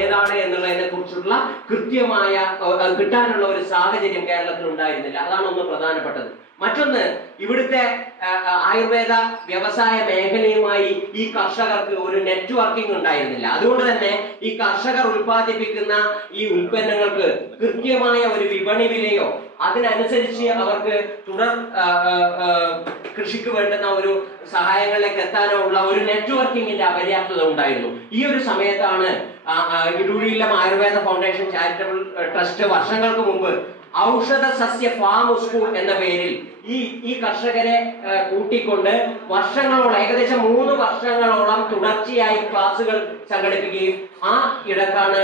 ഏതാണ് എന്നുള്ളതിനെ കുറിച്ചുള്ള കൃത്യമായ കിട്ടാനുള്ള ഒരു സാഹചര്യം കേരളത്തിൽ ഉണ്ടായിരുന്നില്ല. അതാണ് ഒന്ന് പ്രധാനപ്പെട്ടത്. മറ്റൊന്ന്, ഇവിടുത്തെ ആയുർവേദ വ്യവസായ മേഖലയുമായി ഈ കർഷകർക്ക് ഒരു നെറ്റ്വർക്കിംഗ് ഉണ്ടായിരുന്നില്ല. അതുകൊണ്ട് തന്നെ ഈ കർഷകർ ഉൽപ്പാദിപ്പിക്കുന്ന ഈ ഉൽപ്പന്നങ്ങൾക്ക് കൃത്യമായ ഒരു വിപണി വിലയോ അതിനനുസരിച്ച് അവർക്ക് തുടർ കൃഷിക്ക് വേണ്ടുന്ന ഒരു സഹായങ്ങളിലേക്ക് എത്താനോ ഉള്ള ഒരു നെറ്റ്വർക്കിങ്ങിന്റെ അപര്യാപ്തത ഉണ്ടായിരുന്നു. ഈ ഒരു സമയത്താണ് ഇടൂഴിയില്ലം ആയുർവേദ ഫൗണ്ടേഷൻ ചാരിറ്റബിൾ ട്രസ്റ്റ് വർഷങ്ങൾക്ക് മുമ്പ് ഔഷധ സസ്യ ഫാം സ്കൂൾ എന്ന പേരിൽ ഈ കർഷകരെ കൂട്ടിക്കൊണ്ട് വർഷങ്ങളോളം, ഏകദേശം 3 വർഷങ്ങളോളം തുടർച്ചയായി ക്ലാസുകൾ സംഘടിപ്പിക്കുകയും ആ ഇടക്കാണ്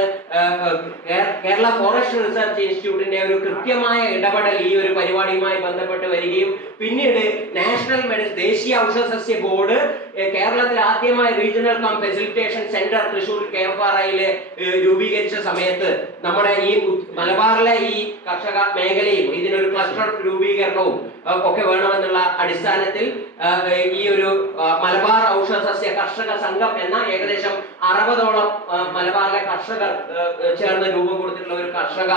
കേരള ഫോറസ്റ്റ് റിസർച്ച് ഇൻസ്റ്റിറ്റ്യൂട്ടിന്റെ ഒരു കൃത്യമായ ഇടപെടൽ ഈ ഒരു പരിപാടിയുമായി ബന്ധപ്പെട്ട് വരികയും പിന്നീട് ദേശീയ ഔഷധ സസ്യ ബോർഡ് കേരളത്തിൽ ആദ്യമായി regional cum facilitation centre Thrissur KFRI രൂപീകരിച്ച സമയത്ത് നമ്മുടെ ഈ മലബാറിലെ ഈ കർഷക മേഖലയും ഇതിനൊരു ക്ലസ്റ്റർ രൂപീകരണവും ഒക്കെ വേണമെന്നുള്ള അടിസ്ഥാനത്തിൽ ഈ ഒരു മലബാർ ഔഷധ സസ്യ കർഷക സംഘം എന്ന ഏകദേശം 60ഓളം മലബാറിലെ കർഷകർ ചേർന്ന് രൂപം കൊടുത്തിട്ടുള്ള ഒരു കർഷക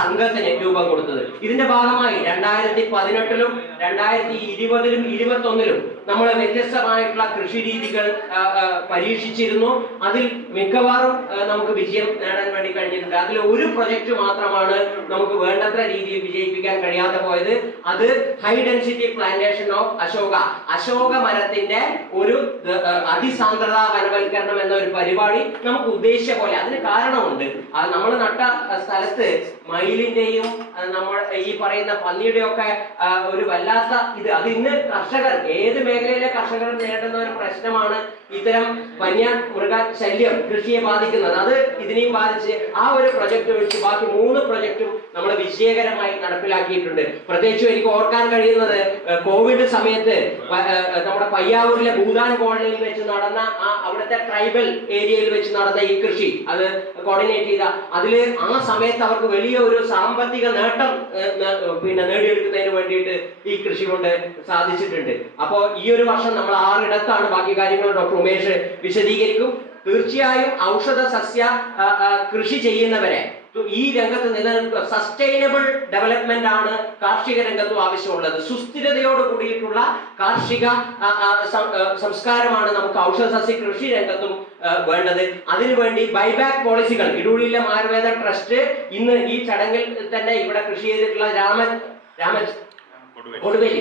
സംഘത്തിന് രൂപം കൊടുത്തത്. ഇതിന്റെ ഭാഗമായി 2018-ലും 2020-ലും 2021-ലും നമ്മൾ വ്യത്യസ്തമായിട്ടുള്ള കൃഷി രീതികൾ പരീക്ഷിച്ചിരുന്നു. അതിൽ മിക്കവാറും നമുക്ക് വിജയം നേടാൻ വേണ്ടി കഴിഞ്ഞിട്ടുണ്ട്. അതിൽ ഒരു പ്രൊജക്ട് മാത്രമാണ് നമുക്ക് വേണ്ടത്ര രീതിയിൽ വിജയിപ്പിക്കാൻ കഴിയാതെ പോയത്. അത് high density plantation of Ashoka മരത്തിന്റെ ഒരു അതിസാന്ദ്രതാ വനവൽക്കരണം എന്ന ഒരു പരിപാടി നമുക്ക് ഉദ്ദേശിച്ച പോലെ. അതിന് കാരണമുണ്ട്. നമ്മൾ നട്ട സ്ഥലത്ത് മയിലിന്റെയും നമ്മൾ ഈ പറയുന്ന പന്നിയുടെ ഒക്കെ ഒരു വല്ലാത്ത അത് ഇന്ന് കർഷകർ, ഏത് മേഖലയിലെ കർഷകർ നേരിടുന്ന ഒരു പ്രശ്നമാണ് ഇത്തരം വന്യമൃഗ ശല്യം കൃഷിയെ ബാധിക്കുന്നത്. അത് ഇതിനെയും ബാധിച്ച് ആ ഒരു പ്രൊജക്ട് ഒഴിച്ച് ബാക്കി 3 പ്രൊജക്റ്റും നമ്മൾ വിജയകരമായി നടപ്പിലാക്കിയിട്ടുണ്ട്. പ്രത്യേകിച്ചും എനിക്ക് ഓർക്കാൻ കഴിയുന്നത് കോവിഡ് സമയത്ത് നമ്മുടെ പയ്യാവൂരിലെ ഭൂതാൻ കോളനിയിൽ വെച്ച് നടന്ന അവിടുത്തെ ട്രൈബൽ ഏരിയയിൽ വെച്ച് നടന്ന ഈ കൃഷി, അത് കോർഡിനേറ്റ് ചെയ്ത അതില് ആ സമയത്ത് അവർക്ക് വലിയ ഒരു സാമ്പത്തിക നേട്ടം നേടിയെടുക്കുന്നതിന് വേണ്ടിയിട്ട് ഈ കൃഷി കൊണ്ട് സാധിച്ചിട്ടുണ്ട്. അപ്പോൾ ഈ ഒരു വർഷം നമ്മൾ 6 ഇടത്താണ്, ബാക്കി കാര്യങ്ങൾ ഡോക്ടർ ഉമേഷ് വിശദീകരിക്കും. തീർച്ചയായും ഔഷധ സസ്യ കൃഷി ചെയ്യുന്നവരെ ഈ രംഗത്ത് നിലനിൽക്കുക സസ്റ്റൈനബിൾ ഡെവലപ്മെന്റ് ആണ് കാർഷിക രംഗത്തും ആവശ്യമുള്ളത്. സുസ്ഥിരതയോട് കൂടിയിട്ടുള്ള കാർഷിക സംസ്കാരമാണ് നമുക്ക് ഔഷധ സസ്യ കൃഷി രംഗത്തും വേണ്ടത്. അതിനുവേണ്ടി ബൈബാക്ക് പോളിസികൾ ഇടൂഴിയില്ലം ആയുർവേദ ട്രസ്റ്റ് ഇന്ന് ഈ ചടങ്ങിൽ തന്നെ ഇവിടെ കൃഷി ചെയ്തിട്ടുള്ള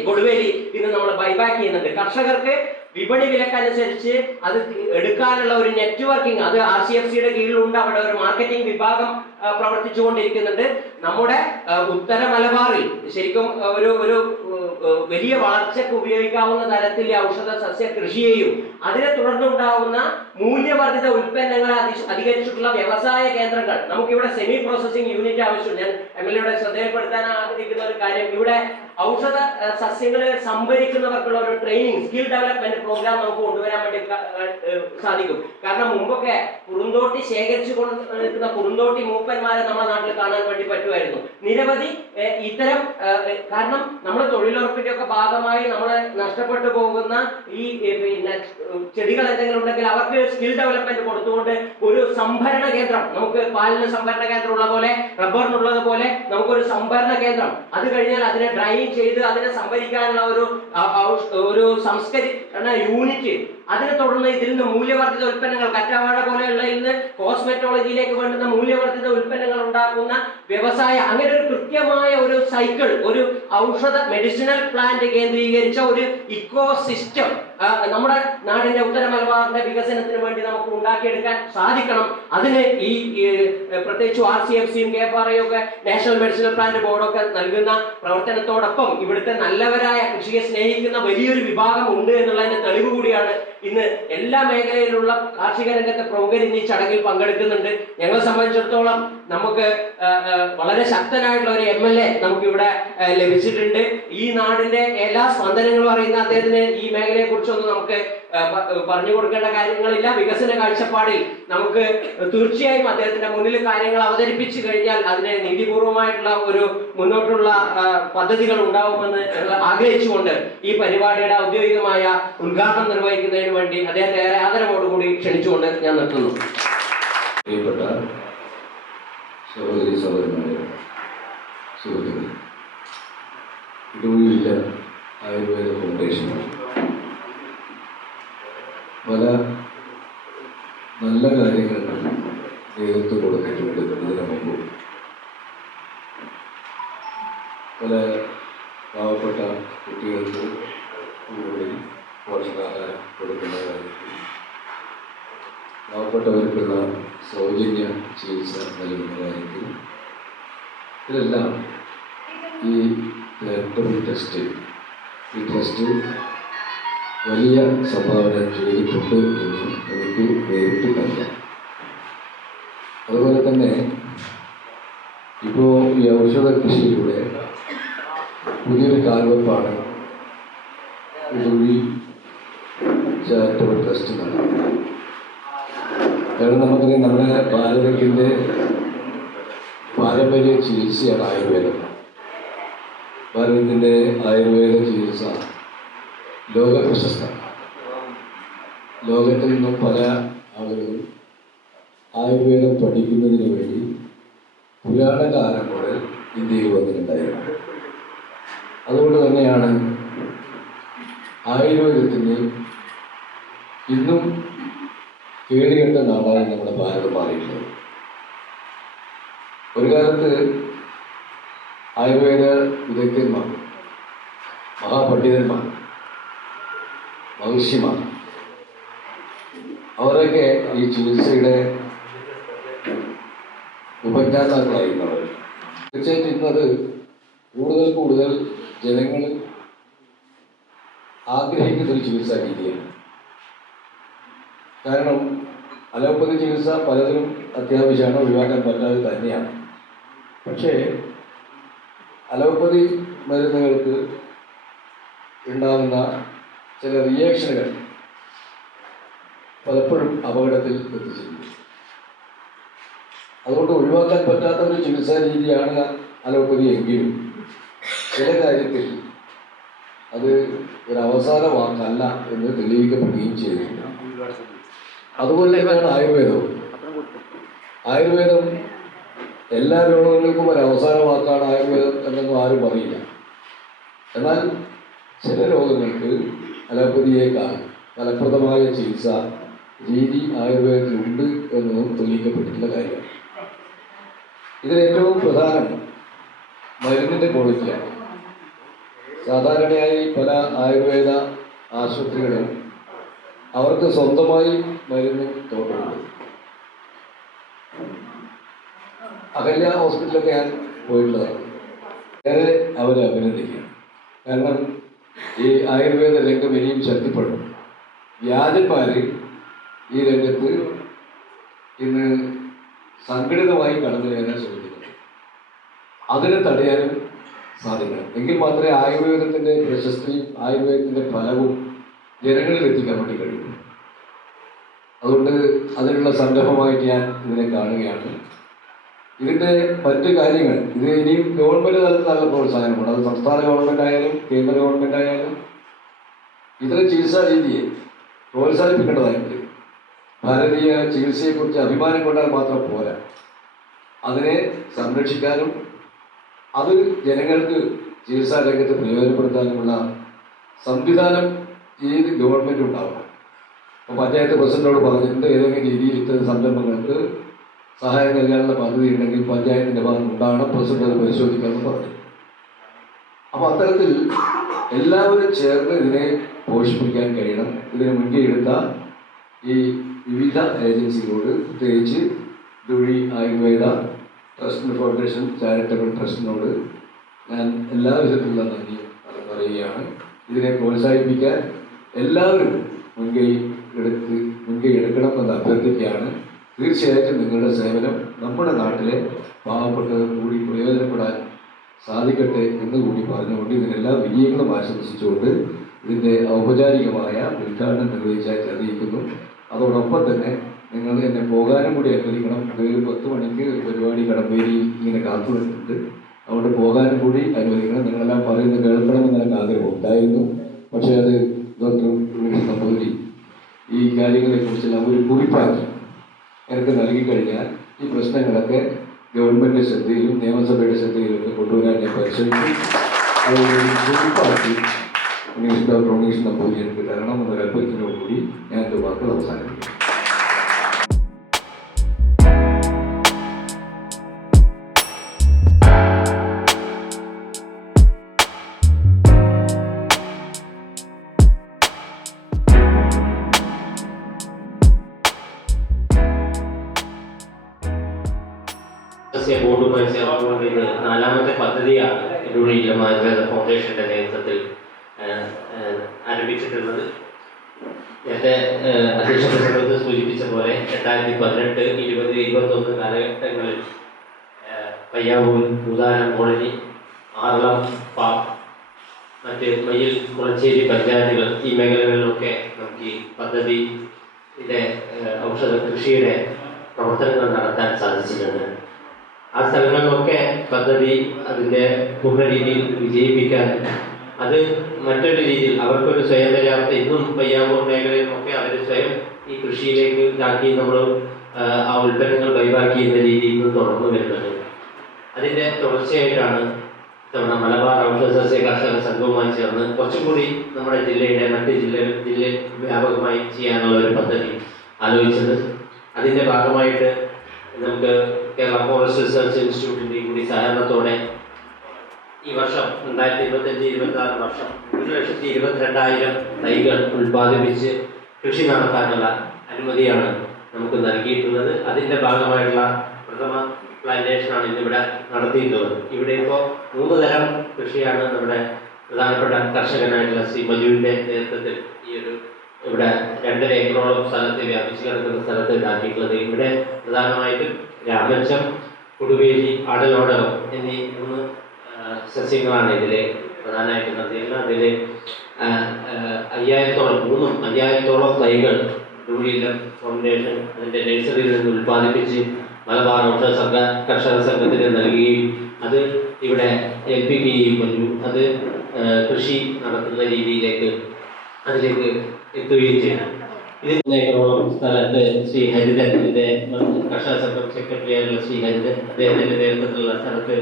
കൊടുവേലി ഇന്ന് നമ്മൾ ബൈബാക്ക് ചെയ്യുന്നുണ്ട്. കർഷകർക്ക് വിപണി വിലക്കനുസരിച്ച് അത് എടുക്കാനുള്ള ഒരു നെറ്റ്വർക്കിംഗ് അത് RCFCയുടെ കീഴിലുണ്ട്. അവിടെ ഒരു മാർക്കറ്റിംഗ് വിഭാഗം പ്രവർത്തിച്ചുകൊണ്ടിരിക്കുന്നുണ്ട്. നമ്മുടെ ഉത്തര മലബാറിൽ ശരിക്കും ഒരു വലിയ വളർച്ചയ്ക്ക് ഉപയോഗിക്കാവുന്ന തരത്തിൽ ഔഷധ സസ്യ കൃഷിയെയും അതിനെ തുടർന്നുണ്ടാവുന്ന മൂല്യവർദ്ധിത ഉൽപ്പന്നങ്ങളെ അധികരിച്ചിട്ടുള്ള വ്യവസായ കേന്ദ്രങ്ങൾ, നമുക്കിവിടെ സെമി പ്രോസസിംഗ് യൂണിറ്റ് ആവശ്യമുണ്ട്. ഞാൻ MLA ശ്രദ്ധയിൽപ്പെടുത്താൻ ആഗ്രഹിക്കുന്ന ഒരു കാര്യം, ഇവിടെ ഔഷധ സസ്യങ്ങളെ സംഭരിക്കുന്നവർക്കുള്ള ഒരു ട്രെയിനിങ് സ്കിൽ ഡെവലപ്മെന്റ് പ്രോഗ്രാം നമുക്ക് കൊണ്ടുവരാൻ വേണ്ടി സാധിക്കും. കാരണം മുമ്പൊക്കെ കുറുന്തോട്ടി ശേഖരിച്ചു കൊണ്ടിരിക്കുന്ന കുറുന്തോട്ടി മൂപ്പന്മാരെ നമ്മുടെ നാട്ടിൽ കാണാൻ വേണ്ടി പറ്റുമായിരുന്നു. നിരവധി ഇത്തരം കാരണം നമ്മൾ തൊഴിലുറപ്പിന്റെ ഒക്കെ ഭാഗമായി നമ്മൾ നഷ്ടപ്പെട്ടു പോകുന്ന ഈ ചെടികൾ എന്തെങ്കിലും ഉണ്ടെങ്കിൽ അവർക്ക് സ്കിൽ ഡെവലപ്മെന്റ് കൊടുത്തുകൊണ്ട് ഒരു സംഭരണ കേന്ദ്രം, നമുക്ക് പാലിന് സംഭരണ കേന്ദ്രം ഉള്ള പോലെ റബ്ബറിനുള്ളത് പോലെ നമുക്കൊരു സംഭരണ കേന്ദ്രം, അത് കഴിഞ്ഞാൽ അതിനെ ഡ്രൈ ചെയ്ത് അതിനെ സംഭരിക്കാനുള്ള ഒരു സംസ്കരണ യൂണിറ്റ്, അതിനെ തുടർന്ന് ഇതിൽ നിന്ന് മൂല്യവർദ്ധിത ഉൽപ്പന്നങ്ങൾ കറ്റാവാഴ പോലെയുള്ള ഇന്ന് കോസ്മെറ്റോളജിയിലേക്ക് വേണ്ടുന്ന മൂല്യവർദ്ധിത ഉൽപ്പന്നങ്ങൾ ഉണ്ടാക്കുന്ന വ്യവസായ, അങ്ങനെ ഒരു കൃത്യമായ ഒരു സൈക്കിൾ, ഒരു ഔഷധ മെഡിസിനൽ പ്ലാന്റ് കേന്ദ്രീകരിച്ച ഒരു ഇക്കോ സിസ്റ്റം നമ്മുടെ നാടിന്റെ ഉത്തര മലബാറിന്റെ വികസനത്തിന് വേണ്ടി നമുക്ക് ഉണ്ടാക്കിയെടുക്കാൻ സാധിക്കണം. അതിന് ഈ പ്രത്യേകിച്ച് RCFCയും KFRI ഒക്കെ നാഷണൽ മെഡിസിനൽ പ്ലാന്റ് ബോർഡൊക്കെ നൽകുന്ന പ്രവർത്തനത്തോടൊപ്പം ഇവിടുത്തെ നല്ലവരായ കൃഷിയെ സ്നേഹിക്കുന്ന വലിയൊരു വിഭാഗം ഉണ്ട് എന്നുള്ളതിന്റെ തെളിവ് കൂടിയാണ് ഇന്ന് എല്ലാ മേഖലയിലുള്ള കാർഷിക രംഗത്തെ പ്രമുഖർ ഇന്ന് ഈ ചടങ്ങിൽ പങ്കെടുക്കുന്നുണ്ട്. ഞങ്ങളെ സംബന്ധിച്ചിടത്തോളം നമുക്ക് വളരെ ശക്തനായിട്ടുള്ള ഒരു MLA നമുക്ക് ഇവിടെ ലഭിച്ചിട്ടുണ്ട്. ഈ നാടിന്റെ എല്ലാ സ്പന്ദനങ്ങളും അറിയുന്ന അദ്ദേഹത്തിന് ഈ മേഖലയെ കുറിച്ചൊന്നും നമുക്ക് പറഞ്ഞു കൊടുക്കേണ്ട കാര്യങ്ങളില്ല. വികസന കാഴ്ചപ്പാടിൽ നമുക്ക് തീർച്ചയായും അദ്ദേഹത്തിന്റെ മുന്നിൽ കാര്യങ്ങൾ അവതരിപ്പിച്ചു കഴിഞ്ഞാൽ അതിന് നീതിപൂർവമായിട്ടുള്ള ഒരു മുന്നോട്ടുള്ള പദ്ധതികൾ ഉണ്ടാവുമെന്ന് ആഗ്രഹിച്ചുകൊണ്ട് ഈ പരിപാടിയുടെ ഔദ്യോഗികമായ ഉദ്ഘാടനം നിർവഹിക്കുന്നതിന് വേണ്ടി അദ്ദേഹത്തെ ഏറെ ആദരവോടുകൂടി ക്ഷണിച്ചുകൊണ്ട് ഞാൻ നിർത്തുന്നു. പ്രിയപ്പെട്ട സഹോദരി സഹോദരന്മാരെ, സുഹൃത്തുക്കളെ, ഇടൂഴിയില്ല ആയുർവേദ ഫൗണ്ടേഷൻ പല നല്ല കാര്യങ്ങൾക്കും നേതൃത്വം കൊടുത്തിട്ടുണ്ട്. ഇതിനു മുമ്പ് പല പാവപ്പെട്ട കുട്ടികൾക്ക് കൂടുതൽ പോഷകാഹാരം കൊടുക്കുന്ന കാര്യത്തിൽ, പാവപ്പെട്ടവർക്കുള്ള സൗജന്യ ചികിത്സ നൽകുന്ന കാര്യത്തിൽ, ഇതെല്ലാം ഈ ടെസ്റ്റ് വലിയ സംഭാവന ചെയ്തിട്ടുണ്ട് എന്ന് എനിക്ക് നേരിട്ട് അറിയാം. അതുപോലെ തന്നെ ഇപ്പോൾ ഈ ഔഷധ കൃഷിയിലൂടെ പുതിയൊരു കാൽവെപ്പാണ് ഇതുവഴി ചാരിറ്റബിൾ ട്രസ്റ്റ് നടത്തുന്നത്. കാരണം നമുക്കറിയാം, നമ്മുടെ ഭാരതത്തിൻ്റെ പാരമ്പര്യ ചികിത്സയാണ് ആയുർവേദം. ഭാരതത്തിൻ്റെ ആയുർവേദ ചികിത്സ ലോക പ്രശസ്തമാണ്. ലോകത്തിൽ നിന്നും പല ആളുകളും ആയുർവേദം പഠിക്കുന്നതിന് വേണ്ടി പുരാണകാലം മുതൽ ഇന്ത്യയിൽ വന്നിട്ടുണ്ടായിരുന്നു. അതുകൊണ്ട് തന്നെയാണ് ആയുർവേദത്തിന് ഇന്നും കേടുകെട്ട നാടായി നമ്മുടെ ഭാരതം മാറിയിട്ടുള്ളത്. ഒരു കാലത്ത് ആയുർവേദ വിദഗ്ധന്മാർ, മഹാപണ്ഡിതന്മാർ, മഹർഷിമാർ, അവരൊക്കെ ഈ ചികിത്സയുടെ ഉപജ്ഞാതാക്കളായിരുന്നവർ. തീർച്ചയായിട്ടും ഇന്നത് കൂടുതൽ ജനങ്ങൾ ആഗ്രഹിക്കുന്ന ഒരു ചികിത്സാ രീതിയാണ്. കാരണം അലോപ്പതി ചികിത്സ പലതിനും അത്യാവശ്യമാണ്, ഒഴിവാക്കാൻ പറ്റാതെ തന്നെയാണ്. പക്ഷേ അലോപ്പതി മരുന്നുകൾക്ക് ഉണ്ടാകുന്ന ചില റിയാക്ഷനുകൾ പലപ്പോഴും അപകടത്തിൽ എത്തിച്ചിട്ടുണ്ട്. അതുകൊണ്ട് ഒഴിവാക്കാൻ പറ്റാത്ത ഒരു ചികിത്സാ രീതിയാണ് അലോപ്പതി എങ്കിലും ചില കാര്യത്തിൽ അത് ഒരു അവസാന വാക്കല്ല എന്ന് തെളിയിക്കപ്പെടുകയും ചെയ്തിട്ടുണ്ട്. അതുപോലെ തന്നെയാണ് ആയുർവേദവും. ആയുർവേദം എല്ലാ രോഗങ്ങൾക്കും ഒരു അവസാന വാക്കാണ് ആയുർവേദം എന്നൊന്നും ആരും പറയില്ല. എന്നാൽ ചില രോഗങ്ങൾക്ക് അലോപ്പതിയേക്കാൾ ഫലപ്രദമായ ചികിത്സ രീതി ആയുർവേദത്തിലുണ്ട് എന്നതും തെളിയിക്കപ്പെട്ടിട്ടുള്ള കാര്യമാണ്. ഇതിൽ ഏറ്റവും പ്രധാനം മരുന്നിൻ്റെ ക്വാളിറ്റിയാണ്. സാധാരണയായി പല ആയുർവേദ ആശുപത്രികളും അവർക്ക് സ്വന്തമായി മരുന്ന് തോട്ടമുണ്ട്. അഹല്യ ഹോസ്പിറ്റലൊക്കെ ഞാൻ പോയിട്ടുള്ളതാണ്. ഏറെ അവരെ അഭിനന്ദിക്കുകയാണ്. കാരണം ഈ ആയുർവേദ രംഗം ഇനിയും ശക്തിപ്പെടും. വ്യാജന്മാർ ഈ രംഗത്ത് ഇന്ന് സംഘടിതമായി കടന്നു വരാൻ ശ്രമിക്കുന്നുണ്ട്. അതിനെ തടയാനും സാധിക്കണം. എങ്കിൽ മാത്രമേ ആയുർവേദത്തിൻ്റെ പ്രശസ്തിയും ആയുർവേദത്തിൻ്റെ ഫലവും ജനങ്ങളിൽ എത്തിക്കാൻ വേണ്ടി കഴിയും. അതുകൊണ്ട് അതിനുള്ള സംരംഭമായിട്ട് ഞാൻ ഇതിനെ കാണുകയാണ്. ഇതിൻ്റെ മറ്റു കാര്യങ്ങൾ, ഇത് ഇനിയും ഗവൺമെൻറ് തലത്തിൽ നല്ല പ്രോത്സാഹനമാണ്. അത് സംസ്ഥാന ഗവൺമെൻറ് ആയാലും കേന്ദ്ര ഗവൺമെൻറ് ആയാലും ഇത്തരം ചികിത്സാ രീതിയെ പ്രോത്സാഹിപ്പിക്കേണ്ടതായിട്ടുണ്ട്. ഭാരതീയ ചികിത്സയെക്കുറിച്ച് അഭിമാനം കൊണ്ടാൽ മാത്രം പോരാ, അതിനെ സംരക്ഷിക്കാനും അത് ജനങ്ങൾക്ക് ചികിത്സാ രംഗത്ത് പ്രയോജനപ്പെടുത്താനുമുള്ള സംവിധാനം ഏത് ഗവൺമെൻറ് ഉണ്ടാവണം. അപ്പോൾ പഞ്ചായത്ത് പ്രസിഡന്റിനോട് പറഞ്ഞിട്ടുണ്ട്, ഏതെങ്കിലും രീതിയിൽ ഇത്തരം സംരംഭങ്ങൾക്ക് സഹായം നൽകാനുള്ള പദ്ധതി ഉണ്ടെങ്കിൽ പഞ്ചായത്തിൻ്റെ ഭാഗത്ത് ഉണ്ടാകണം, പ്രസിഡന്റ് അത് പരിശോധിക്കാമെന്ന് പറഞ്ഞു. അപ്പോൾ അത്തരത്തിൽ എല്ലാവരും ചേർന്ന് ഇതിനെ പോഷിപ്പിക്കാൻ കഴിയണം. ഇതിന് മുൻകൈ എടുത്ത ഈ വിവിധ ഏജൻസികളോട്, പ്രത്യേകിച്ച് ഇതുവഴി ആയുർവേദ ട്രസ്റ്റ് ഫൗണ്ടേഷൻ ചാരിറ്റബിൾ ട്രസ്റ്റിനോട് ഞാൻ എല്ലാ വിധത്തിലുള്ള നന്ദി പറയുകയാണ്. ഇതിനെ പ്രോത്സാഹിപ്പിക്കാൻ എല്ലാവരും മുൻകൈ എടുക്കണമെന്ന് അഭ്യർത്ഥിക്കുകയാണ്. തീർച്ചയായിട്ടും നിങ്ങളുടെ സേവനം നമ്മുടെ നാട്ടിലെ പാവപ്പെട്ടവർ കൂടി പ്രയോജനപ്പെടാൻ സാധിക്കട്ടെ എന്ന് കൂടി പറഞ്ഞുകൊണ്ട് ഇതിനെല്ലാ വിജയങ്ങളും ആശംസിച്ചുകൊണ്ട് ഇതിൻ്റെ ഔപചാരികമായ ഉദ്ഘാടനം നിർവഹിച്ചായിട്ട് അറിയിക്കുന്നു. അതോടൊപ്പം തന്നെ നിങ്ങൾ എന്നെ പോകാനും കൂടി അനുവദിക്കണം. ഒരു 10 മണിക്ക് പരിപാടി കടമ്പേരിയിൽ ഇങ്ങനെ കാത്തു നിൽക്കുന്നുണ്ട്. അതുകൊണ്ട് പോകാനും കൂടി അനുവദിക്കണം. നിങ്ങളെല്ലാം പറയുന്നത് കേൾക്കണമെന്ന് എനിക്ക് ആഗ്രഹം ഉണ്ടായിരുന്നു. പക്ഷേ അത് ഡോക്ടർ നമ്പൂതിരി ഈ കാര്യങ്ങളെക്കുറിച്ചെല്ലാം ഒരു കുറിപ്പാക്കി എനിക്ക് നൽകിക്കഴിഞ്ഞാൽ ഈ പ്രശ്നങ്ങളൊക്കെ ഗവൺമെൻറ് ശ്രദ്ധയിലും നിയമസഭയുടെ ശ്രദ്ധയിലൊക്കെ കൊണ്ടുവരാൻ ഞാൻ പരിശ്രമിക്കും. അതുകൊണ്ട് ചുരുക്കമാക്കി ഡോക്ടർ ഉണ്ണീഷ് നമ്പൂതിരി എനിക്ക് തരണം എന്നൊരു അല്പത്തിനോടുകൂടി ഞാൻ എൻ്റെ വാക്കുകൾ അവസാനിപ്പിക്കും. ബോർഡുമായി ചേർന്നുകൊണ്ട് ഇത് 4ാമത്തെ പദ്ധതിയാണ് ഇടുക്കിയിലെ ആയുർവേദ ഫൗണ്ടേഷന്റെ നേതൃത്വത്തിൽ ആരംഭിച്ചിട്ടുള്ളത്. നേരത്തെ അധ്യക്ഷ പ്രസംഗത്തിൽ സൂചിപ്പിച്ച പോലെ 2018, 20, 21 കാലഘട്ടങ്ങളിൽ പയ്യാവൂർ, പൂതാനം കോളനി, ആറളം, മറ്റ് മയ്യിൽ, കുളച്ചേരി പഞ്ചായത്തുകൾ ഈ മേഖലകളിലൊക്കെ നമുക്ക് ഈ പദ്ധതിയുടെ ഔഷധ കൃഷിയുടെ പ്രവർത്തനങ്ങൾ നടത്താൻ സാധിച്ചിട്ടുണ്ട്. ആ സ്ഥലങ്ങളിലൊക്കെ പദ്ധതി അതിൻ്റെ പൂർണ്ണ രീതിയിൽ വിജയിപ്പിക്കാൻ, അത് മറ്റൊരു രീതിയിൽ അവർക്കൊരു സ്വയം പര്യാപ്ത, ഇന്നും പയ്യാവൂർ മേഖലയിലുമൊക്കെ അവർ സ്വയം ഈ കൃഷിയിലേക്ക് ഇതാക്കി നമ്മൾ ആ ഉൽപ്പന്നങ്ങൾ കൈവാക്കിയ രീതിയിൽ നിന്ന് തുടർന്നു വരുന്നത്. അതിൻ്റെ തുടർച്ചയായിട്ടാണ് നമ്മുടെ മലബാർ ഔഷധ സസ്യ കർഷക സംഘവുമായി ചേർന്ന് കുറച്ചുകൂടി നമ്മുടെ ജില്ലയുടെ മറ്റ് ജില്ലയിൽ വ്യാപകമായി ചെയ്യാനുള്ള ഒരു പദ്ധതി ആലോചിച്ചത്. അതിൻ്റെ ഭാഗമായിട്ട് നമുക്ക് കേരള ഫോറസ്റ്റ് റിസർച്ച് ഇൻസ്റ്റിറ്റ്യൂട്ടിൻ്റെ കൂടി സഹകരണത്തോടെ ഈ വർഷം 2025-26 വർഷം 1,22,000 തൈകൾ ഉൽപ്പാദിപ്പിച്ച് കൃഷി നടത്താനുള്ള അനുമതിയാണ് നമുക്ക് നൽകിയിട്ടുള്ളത്. അതിൻ്റെ ഭാഗമായിട്ടുള്ള പ്രഥമ പ്ലാന്റേഷനാണ് ഇന്നിവിടെ നടത്തിയിട്ടുള്ളത്. ഇവിടെ ഇപ്പോൾ 3 തരം കൃഷിയാണ് നമ്മുടെ പ്രധാനപ്പെട്ട കർഷകനായിട്ടുള്ള ശ്രീ മജുവിൻ്റെ നേതൃത്വത്തിൽ ഈ ഒരു ഇവിടെ 2.5 ഏക്കറോളം സ്ഥലത്ത് വ്യാപിച്ചു കിടക്കുന്ന സ്ഥലത്ത് ഉണ്ടാക്കിയിട്ടുള്ളത്. ഇവിടെ പ്രധാനമായിട്ടും രാമച്ചം, കൊടുവേലി, ആടലോടകം എന്നീ 3 സസ്യങ്ങളാണ് ഇതിൽ പ്രധാനമായിട്ട് നടത്തിയിട്ടുള്ളത്. അതിൽ 5,000-ഓളം തൈകൾ ഡൂഡിയിലെ ഫൗണ്ടേഷൻ അതിൻ്റെ നഴ്സറിയിൽ നിന്ന് ഉൽപ്പാദിപ്പിച്ച് മലബാർ ഔഷധ കർഷക സംഘത്തിന് നൽകുകയും അത് ഇവിടെ ഏൽപ്പിക്കുകയും പറ്റൂ. അത് കൃഷി നടത്തുന്ന രീതിയിലേക്ക് അതിലേക്ക് എത്തുകയും ചെയ്യണം. ഇതിനേക്കോളം സ്ഥലത്ത് ശ്രീ ഹരിതൻ, ഇതിൻ്റെ കർഷക സംഘം സെക്രട്ടറി ആയിട്ടുള്ള ശ്രീ ഹരിതൻ, അദ്ദേഹത്തിൻ്റെ നേതൃത്വത്തിലുള്ള സ്ഥലത്ത്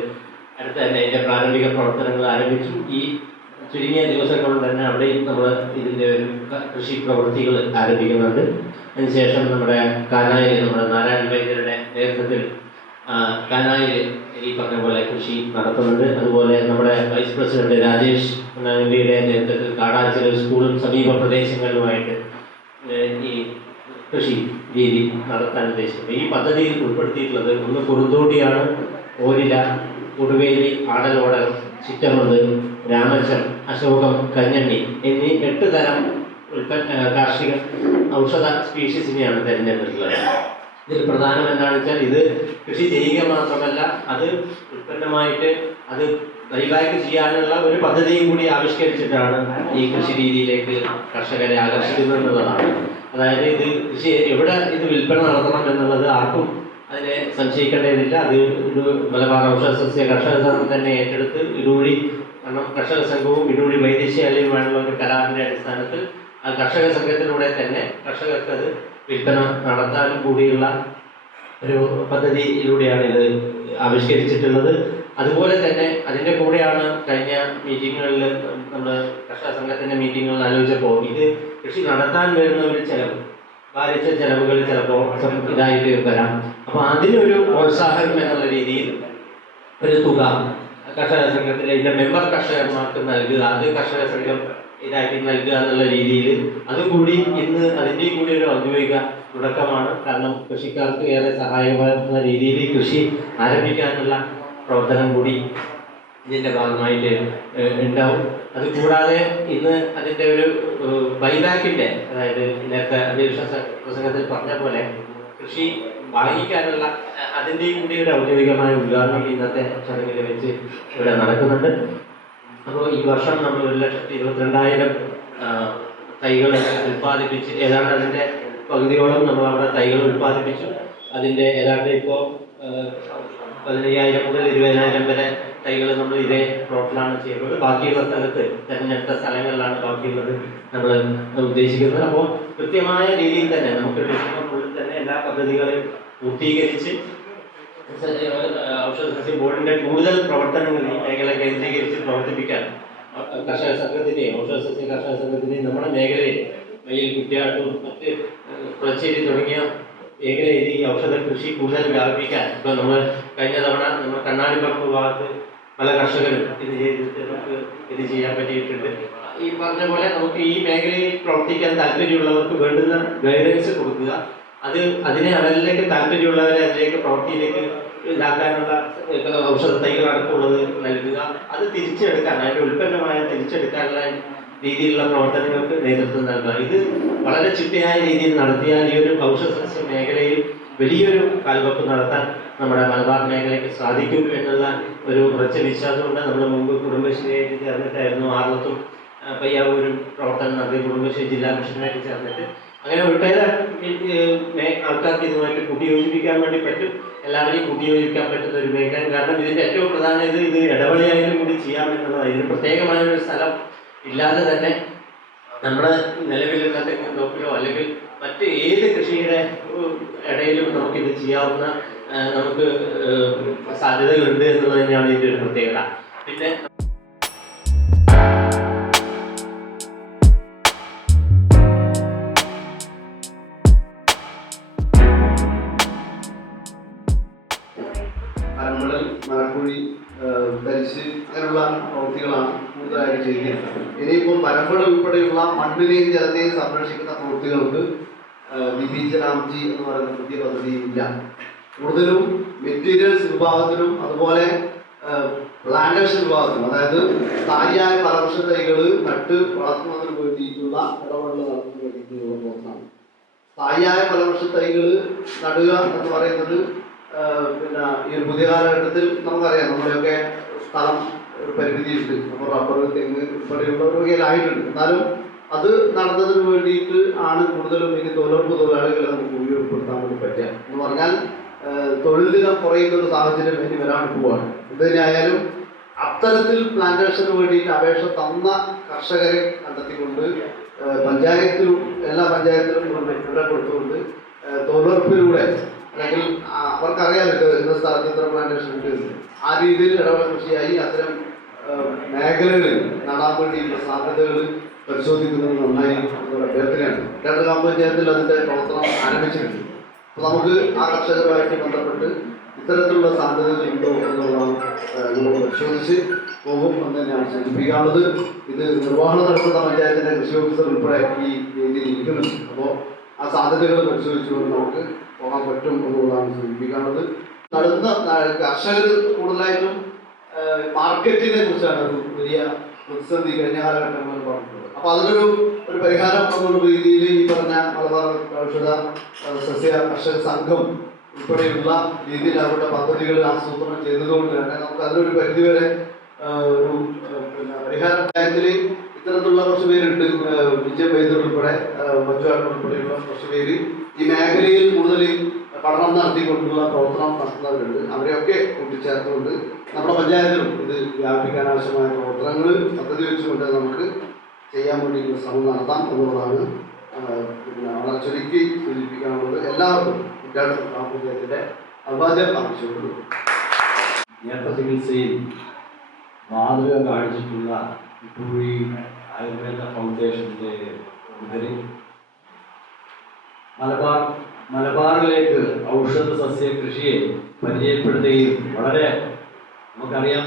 അടുത്ത് തന്നെ ഇതിൻ്റെ പ്രാരംഭിക പ്രവർത്തനങ്ങൾ ആരംഭിച്ചു. ഈ ചുരുങ്ങിയ ദിവസം കൊണ്ട് തന്നെ അവിടെയും നമ്മൾ ഇതിൻ്റെ ഒരു കൃഷി പ്രവൃത്തികൾ ആരംഭിക്കുന്നുണ്ട്. അതിനുശേഷം നമ്മുടെ കാനായിൽ നമ്മുടെ നാരായണ വൈദ്യരുടെ നേതൃത്വത്തിൽ കാനായിൽ ഈ പറഞ്ഞ പോലെ കൃഷി നടത്തുന്നുണ്ട്. അതുപോലെ നമ്മുടെ വൈസ് പ്രസിഡന്റ് രാജേഷ് നന്ദിയുടെ നേതൃത്വത്തിൽ കാടാച്ചിറ സ്കൂളും സമീപ പ്രദേശങ്ങളിലുമായിട്ട് ഈ കൃഷി രീതി നടത്താൻ ഉദ്ദേശിക്കുന്നത്. ഈ പദ്ധതിയിൽ ഉൾപ്പെടുത്തിയിട്ടുള്ളത് ഒന്ന് കുറുന്തോട്ടിയാണ്, ഓരില, കൊടുവേലി, ആടലോടകം, ചിറ്റമൃത്, രാമച്ചം, അശോകം, കഞ്ഞണ്ണി എന്നീ 8 തരം കാർഷിക ഔഷധ സ്പീഷീസിനെയാണ് തിരഞ്ഞെടുത്തിട്ടുള്ളത്. ഇതിൽ പ്രധാനം എന്താണെന്ന് വെച്ചാൽ ഇത് കൃഷി ചെയ്യുക മാത്രമല്ല അത് ഉൽപ്പന്നമായിട്ട് അത് ബൈബാക്ക് ചെയ്യാനുള്ള ഒരു പദ്ധതിയും കൂടി ആവിഷ്കരിച്ചിട്ടാണ് ഈ കൃഷി രീതിയിലേക്ക് കർഷകരെ ആകർഷിക്കുന്നത് എന്നുള്ളതാണ്. അതായത് ഇത് കൃഷി എവിടെ ഇത് വിൽപ്പന നടത്തണം എന്നുള്ളത് ആർക്കും അതിനെ സംശയിക്കേണ്ടതില്ല. അത് ഒരു മലബാർ ഔഷധ സസ്യ കർഷക സംഘം തന്നെ ഏറ്റെടുത്ത് ഇടൂഴി, കാരണം കർഷക സംഘവും ഇടൂഴി വൈദ്യശാലയുമായുള്ള ഒരു കരാറിൻ്റെ അടിസ്ഥാനത്തിൽ ആ കർഷക സംഘത്തിലൂടെ തന്നെ കർഷകർക്ക് അത് വിൽപ്പന നടത്താനും കൂടിയുള്ള ഒരു പദ്ധതിയിലൂടെയാണ് ഇത് ആവിഷ്കരിച്ചിട്ടുള്ളത്. അതുപോലെ തന്നെ അതിൻ്റെ കൂടെയാണ് കഴിഞ്ഞ മീറ്റിങ്ങുകളിൽ നമ്മൾ കർഷക സംഘത്തിൻ്റെ മീറ്റിങ്ങുകളിൽ ആലോചിച്ചപ്പോൾ ഇത് കൃഷി നടത്താൻ വരുന്ന ഒരു ചെലവ്, ഭാരിച്ച ചെലവുകൾ ചിലപ്പോൾ ഇതായിട്ട് വരാം. അപ്പോൾ അതിനൊരു പ്രോത്സാഹനം എന്നുള്ള രീതിയിൽ ഒരു തുക കർഷക സംഘത്തിലെ ഇതിൻ്റെ മെമ്പർ കർഷകന്മാർക്ക് നൽകുക, അത് കർഷക സംഘം ഇതാക്കി നൽകുക എന്നുള്ള രീതിയിൽ അതുകൂടി ഇന്ന് അതിൻ്റെയും കൂടി ഒരു ഔദ്യോഗിക തുടക്കമാണ്. കാരണം കൃഷിക്കാർക്ക് ഏറെ സഹായകമാകുന്ന രീതിയിൽ കൃഷി ആരംഭിക്കാനുള്ള പ്രവർത്തനം കൂടി ഇതിൻ്റെ ഭാഗമായിട്ട് ഉണ്ടാവും. അതുകൂടാതെ ഇന്ന് അതിൻ്റെ ഒരു ബൈബാക്കിൻ്റെ, അതായത് നേരത്തെ അധ്യക്ഷ പ്രസംഗത്തിൽ പറഞ്ഞ പോലെ കൃഷി വാങ്ങിക്കാനുള്ള അതിൻ്റെയും കൂടി ഒരു ഔദ്യോഗികമായ ഉദ്ഘാടനം ഇന്നത്തെ ചടങ്ങിൽ വെച്ച് ഇവിടെ നടക്കുന്നുണ്ട്. അപ്പോൾ ഈ വർഷം നമ്മൾ 1,22,000 തൈകൾ ഉൽപ്പാദിപ്പിച്ച് ഏതാണ്ട് അതിൻ്റെ പകുതിയോളം നമ്മൾ അവിടെ തൈകൾ ഉൽപ്പാദിപ്പിച്ചു. അതിൻ്റെ ഏതാണ്ട് ഇപ്പോൾ 15,000 മുതൽ 20,000 വരെ തൈകൾ നമ്മൾ ഇതേ പ്ലോട്ടിലാണ് ചെയ്യുന്നത്. ബാക്കിയുള്ള സ്ഥലത്ത് തിരഞ്ഞെടുത്ത സ്ഥലങ്ങളിലാണ് ബാക്കിയുള്ളത് നമ്മൾ ഉദ്ദേശിക്കുന്നത്. അപ്പോൾ കൃത്യമായ രീതിയിൽ തന്നെ നമുക്ക് ഡിസംബറിനുള്ളിൽ തന്നെ എല്ലാ പദ്ധതികളെയും പൂർത്തീകരിച്ച് ഔഷധ സസ്യ ബോർഡിന്റെ കൂടുതൽ പ്രവർത്തനങ്ങൾ ഈ മേഖല കേന്ദ്രീകരിച്ച് പ്രവർത്തിപ്പിക്കാൻ കർഷക സംഘത്തിനെയും ഔഷധ സസ്യ കർഷക സംഘത്തിനെയും നമ്മുടെ മേഖലയിൽ മയ്യിൽ, കുറ്റ്യാട്ടൂർ, മറ്റ് കുളശ്ശേരി തുടങ്ങിയ മേഖലയിൽ ഈ ഔഷധ കൃഷി കൂടുതൽ വ്യാപിപ്പിക്കാൻ ഇപ്പോൾ നമ്മൾ കഴിഞ്ഞ തവണ നമ്മൾ കണ്ണാടിപ്പറമ്പ് ഭാഗത്ത് പല കർഷകരും ഇത് ചെയ്തിട്ട് നമുക്ക് ഇത് ചെയ്യാൻ പറ്റിയിട്ടുണ്ട്. ഈ പറഞ്ഞ പോലെ നമുക്ക് ഈ മേഖലയിൽ പ്രവർത്തിക്കാൻ താല്പര്യമുള്ളവർക്ക് വേണ്ടുന്ന ഗൈഡൻസ് കൊടുക്കുക, അതിനെ അവരിലേക്ക് താല്പര്യമുള്ളവരെ അതിലേക്ക് പ്രവൃത്തിയിലേക്ക് ഇതാക്കാനുള്ള ഔഷധ തൈകൾ അടക്കമുള്ളത് നൽകുക, അത് തിരിച്ചെടുക്കാൻ അതിൻ്റെ ഉൽപ്പന്നമായ തിരിച്ചെടുക്കാനുള്ള രീതിയിലുള്ള പ്രവർത്തനങ്ങൾക്ക് നേതൃത്വം നൽകുക. ഇത് വളരെ ചിട്ടയായ രീതിയിൽ നടത്തിയാൽ ഈ ഒരു ഔഷധ സസ്യ മേഖലയിൽ വലിയൊരു കാൽവെപ്പ് നടത്താൻ നമ്മുടെ മലബാർ മേഖലയ്ക്ക് സാധിക്കും എന്നുള്ള ഒരു ഉറച്ച വിശ്വാസമുണ്ട്. നമ്മൾ മുമ്പ് കുടുംബശ്രീയായിട്ട് ചേർന്നിട്ടായിരുന്നു ആർലത്തും പയ്യാവൂരും പ്രവർത്തനം നടത്തി, കുടുംബശ്രീ ജില്ലാ മിഷനുമായിട്ട് ചേർന്നിട്ട് അങ്ങനെ ഒട്ടേറെ ആൾക്കാർക്ക് ഇതുമായിട്ട് കൂട്ടിയോജിപ്പിക്കാൻ വേണ്ടി പറ്റും. എല്ലാവരെയും കൂട്ടിയോജിപ്പിക്കാൻ പറ്റുന്ന ഒരു മേഖല. കാരണം ഇതിൻ്റെ ഏറ്റവും പ്രധാന ഇത് ഇടപെടലായാലും കൂടി ചെയ്യാമെന്നുള്ളതാണ്. ഇതിന് പ്രത്യേകമായൊരു സ്ഥലം ഇല്ലാതെ തന്നെ നമ്മുടെ നിലവിലുള്ള തെങ്ങിൻ തോപ്പിലോ അല്ലെങ്കിൽ മറ്റ് ഏത് കൃഷിയുടെ ഇടയിലും നമുക്കിത് ചെയ്യാവുന്ന നമുക്ക് സാധ്യതകളുണ്ട് എന്നുള്ളത് തന്നെയാണ് ഇതിൻ്റെ ഒരു പ്രത്യേകത. പിന്നെ മരമ്പടൽ, മരക്കുഴി, തരിശ് അങ്ങനെയുള്ള പ്രവൃത്തികളാണ് കൂടുതലായിട്ട് ചെയ്യുന്നത്. ഇനിയിപ്പോൾ മരമ്പടൽ ഉൾപ്പെടെയുള്ള മണ്ണിനെയും ജലത്തെയും സംരക്ഷിക്കുന്ന പ്രവൃത്തികൾക്ക് വിഭീജനാംജി എന്ന് പറയുന്ന പുതിയ പദ്ധതിയില്ല. കൂടുതലും മെറ്റീരിയൽസ് വിഭാഗത്തിലും അതുപോലെ പ്ലാന്റേഷൻ വിഭാഗത്തിലും, അതായത് സ്ഥായിയായ പലവൃക്ഷ തൈകൾ നട്ട് വളർത്തുന്നതിന് വേണ്ടിയിട്ടുള്ള ഇടപെടൽ നടത്തുന്നതിന് വേണ്ടിയിട്ടുള്ള പ്രവർത്തനമാണ്. സ്ഥായിയായ പലവൃക്ഷ തൈകൾ നടുക എന്ന് പറയുന്നത് പിന്നെ ഈ ഒരു പുതിയ കാലഘട്ടത്തിൽ നമുക്കറിയാം, നമ്മുടെയൊക്കെ സ്ഥലം ഒരു പരിമിതിയുണ്ട്. അപ്പോൾ റബ്ബർ, തെങ്ങ് ഉൾപ്പെടെയുള്ള ഒരു വകയിലായിട്ടുണ്ട്. എന്നാലും അത് നടന്നതിന് വേണ്ടിയിട്ട് ആണ് കൂടുതലും ഇനി തൊഴിലുറപ്പ് തൊഴിലാളികളെ നമുക്ക് ഉപയോഗപ്പെടുത്താൻ വേണ്ടി പറ്റുക. എന്ന് പറഞ്ഞാൽ തൊഴിൽ ദിനം കുറയുന്ന ഒരു സാഹചര്യം ഇനി വരാൻ പോവുകയാണ്. എന്തിനായാലും അത്തരത്തിൽ പ്ലാന്റേഷന് വേണ്ടിയിട്ട് അപേക്ഷ തന്ന കർഷകരെ കണ്ടെത്തിക്കൊണ്ട് പഞ്ചായത്തിലും എല്ലാ പഞ്ചായത്തിലും വിവരപ്പെടുത്തുകൊണ്ട് തൊഴിലുറപ്പിലൂടെ അല്ലെങ്കിൽ അവർക്കറിയാമല്ലോ ഇന്ന സ്ഥലത്ത് ഇത്ര പ്ലാന്റേഷൻ ഉണ്ട്, ആ രീതിയിൽ ഇടപെടൽ കൃഷിയായി അത്തരം മേഖലകളിൽ നടാൻ വേണ്ടിയുള്ള സാധ്യതകൾ പരിശോധിക്കുന്നത് നന്നായി എന്നൊരു അഭ്യർത്ഥനയാണ്. കേരള ഗ്രാമപഞ്ചായത്തിൽ അതിൻ്റെ പ്രവർത്തനം ആരംഭിച്ചിട്ടുണ്ട്. അപ്പോൾ നമുക്ക് ആ കർഷകരുമായിട്ട് ബന്ധപ്പെട്ട് ഇത്തരത്തിലുള്ള സാധ്യതകൾ ഉണ്ടോ എന്നുള്ളതാണ് നമ്മൾ പരിശോധിച്ച് പോകും എന്ന് തന്നെയാണ് സൂചിപ്പിക്കാനുള്ളത്. ഇത് നിർവഹണം നടത്തുന്ന പഞ്ചായത്തിൻ്റെ കൃഷി ഓഫീസർ ഉൾപ്പെടെ ഈ രീതിയിൽ ഇരിക്കുന്നുണ്ട്. അപ്പോൾ ആ സാധ്യതകൾ പരിശോധിച്ചുകൊണ്ട് നമുക്ക് പോകാൻ പറ്റും എന്നുള്ളതാണ് സൂചിപ്പിക്കാനുള്ളത്. നടുന്ന കർഷകർ കൂടുതലായിട്ടും മാർക്കറ്റിനെ കുറിച്ചാണ് ഒരു വലിയ പ്രതിസന്ധി കഴിഞ്ഞ കാലഘട്ടങ്ങളിൽ പറഞ്ഞിട്ടുള്ളത്. അപ്പോൾ അതിനൊരു പരിഹാരം എന്നുള്ള രീതിയിൽ ഈ പറഞ്ഞ മലബാർ ഔഷധ സസ്യ കർഷക സംഘം ഉൾപ്പെടെയുള്ള രീതിയിൽ അവരുടെ പദ്ധതികൾ ആസൂത്രണം ചെയ്തതുകൊണ്ട് തന്നെ നമുക്ക് അതിനൊരു പരിധിവരെ ഒരു പരിഹാരം. പഞ്ചായത്തിൽ ഇത്തരത്തിലുള്ള കുറച്ച് പേരുണ്ട്, വിജയ വൈദ്യർ ഉൾപ്പെടെ മഞ്ചുവാട്ടം ഉൾപ്പെടെയുള്ള കുറച്ച് പേര് ഈ മേഖലയിൽ കൂടുതൽ പഠനം നടത്തിക്കൊണ്ടുള്ള പ്രവർത്തനം നടത്തുന്നവരുണ്ട്. അവരെയൊക്കെ കൂട്ടിച്ചേർത്തുകൊണ്ട് നമ്മുടെ പഞ്ചായത്തിലും ഇത് വ്യാപിപ്പിക്കാൻ ആവശ്യമായ പ്രവർത്തനങ്ങൾ പദ്ധതി വെച്ചുകൊണ്ട് നമുക്ക് ചെയ്യാൻ വേണ്ടിയിട്ടുള്ള ശ്രമം നടത്താം എന്നുള്ളതാണ് വളരെ ചുരുക്കി സൂചിപ്പിക്കാനുള്ളത്. എല്ലാവർക്കും കുറ്റ്യാട്ടൂർ ഗ്രാമപഞ്ചായത്തിൻ്റെ അഭിവാദ്യം ആവശ്യപ്പെട്ടു. നേത്ര ചികിത്സയിൽ മാതൃക കാണിച്ചിട്ടുള്ള ഇപ്പൂഴി ആയുർവേദ ഫൗണ്ടേഷൻ്റെ മുതൽ മലബാറിലേക്ക് ഔഷധ സസ്യ കൃഷിയെ പരിചയപ്പെടുത്തുകയും വളരെ നമുക്കറിയാം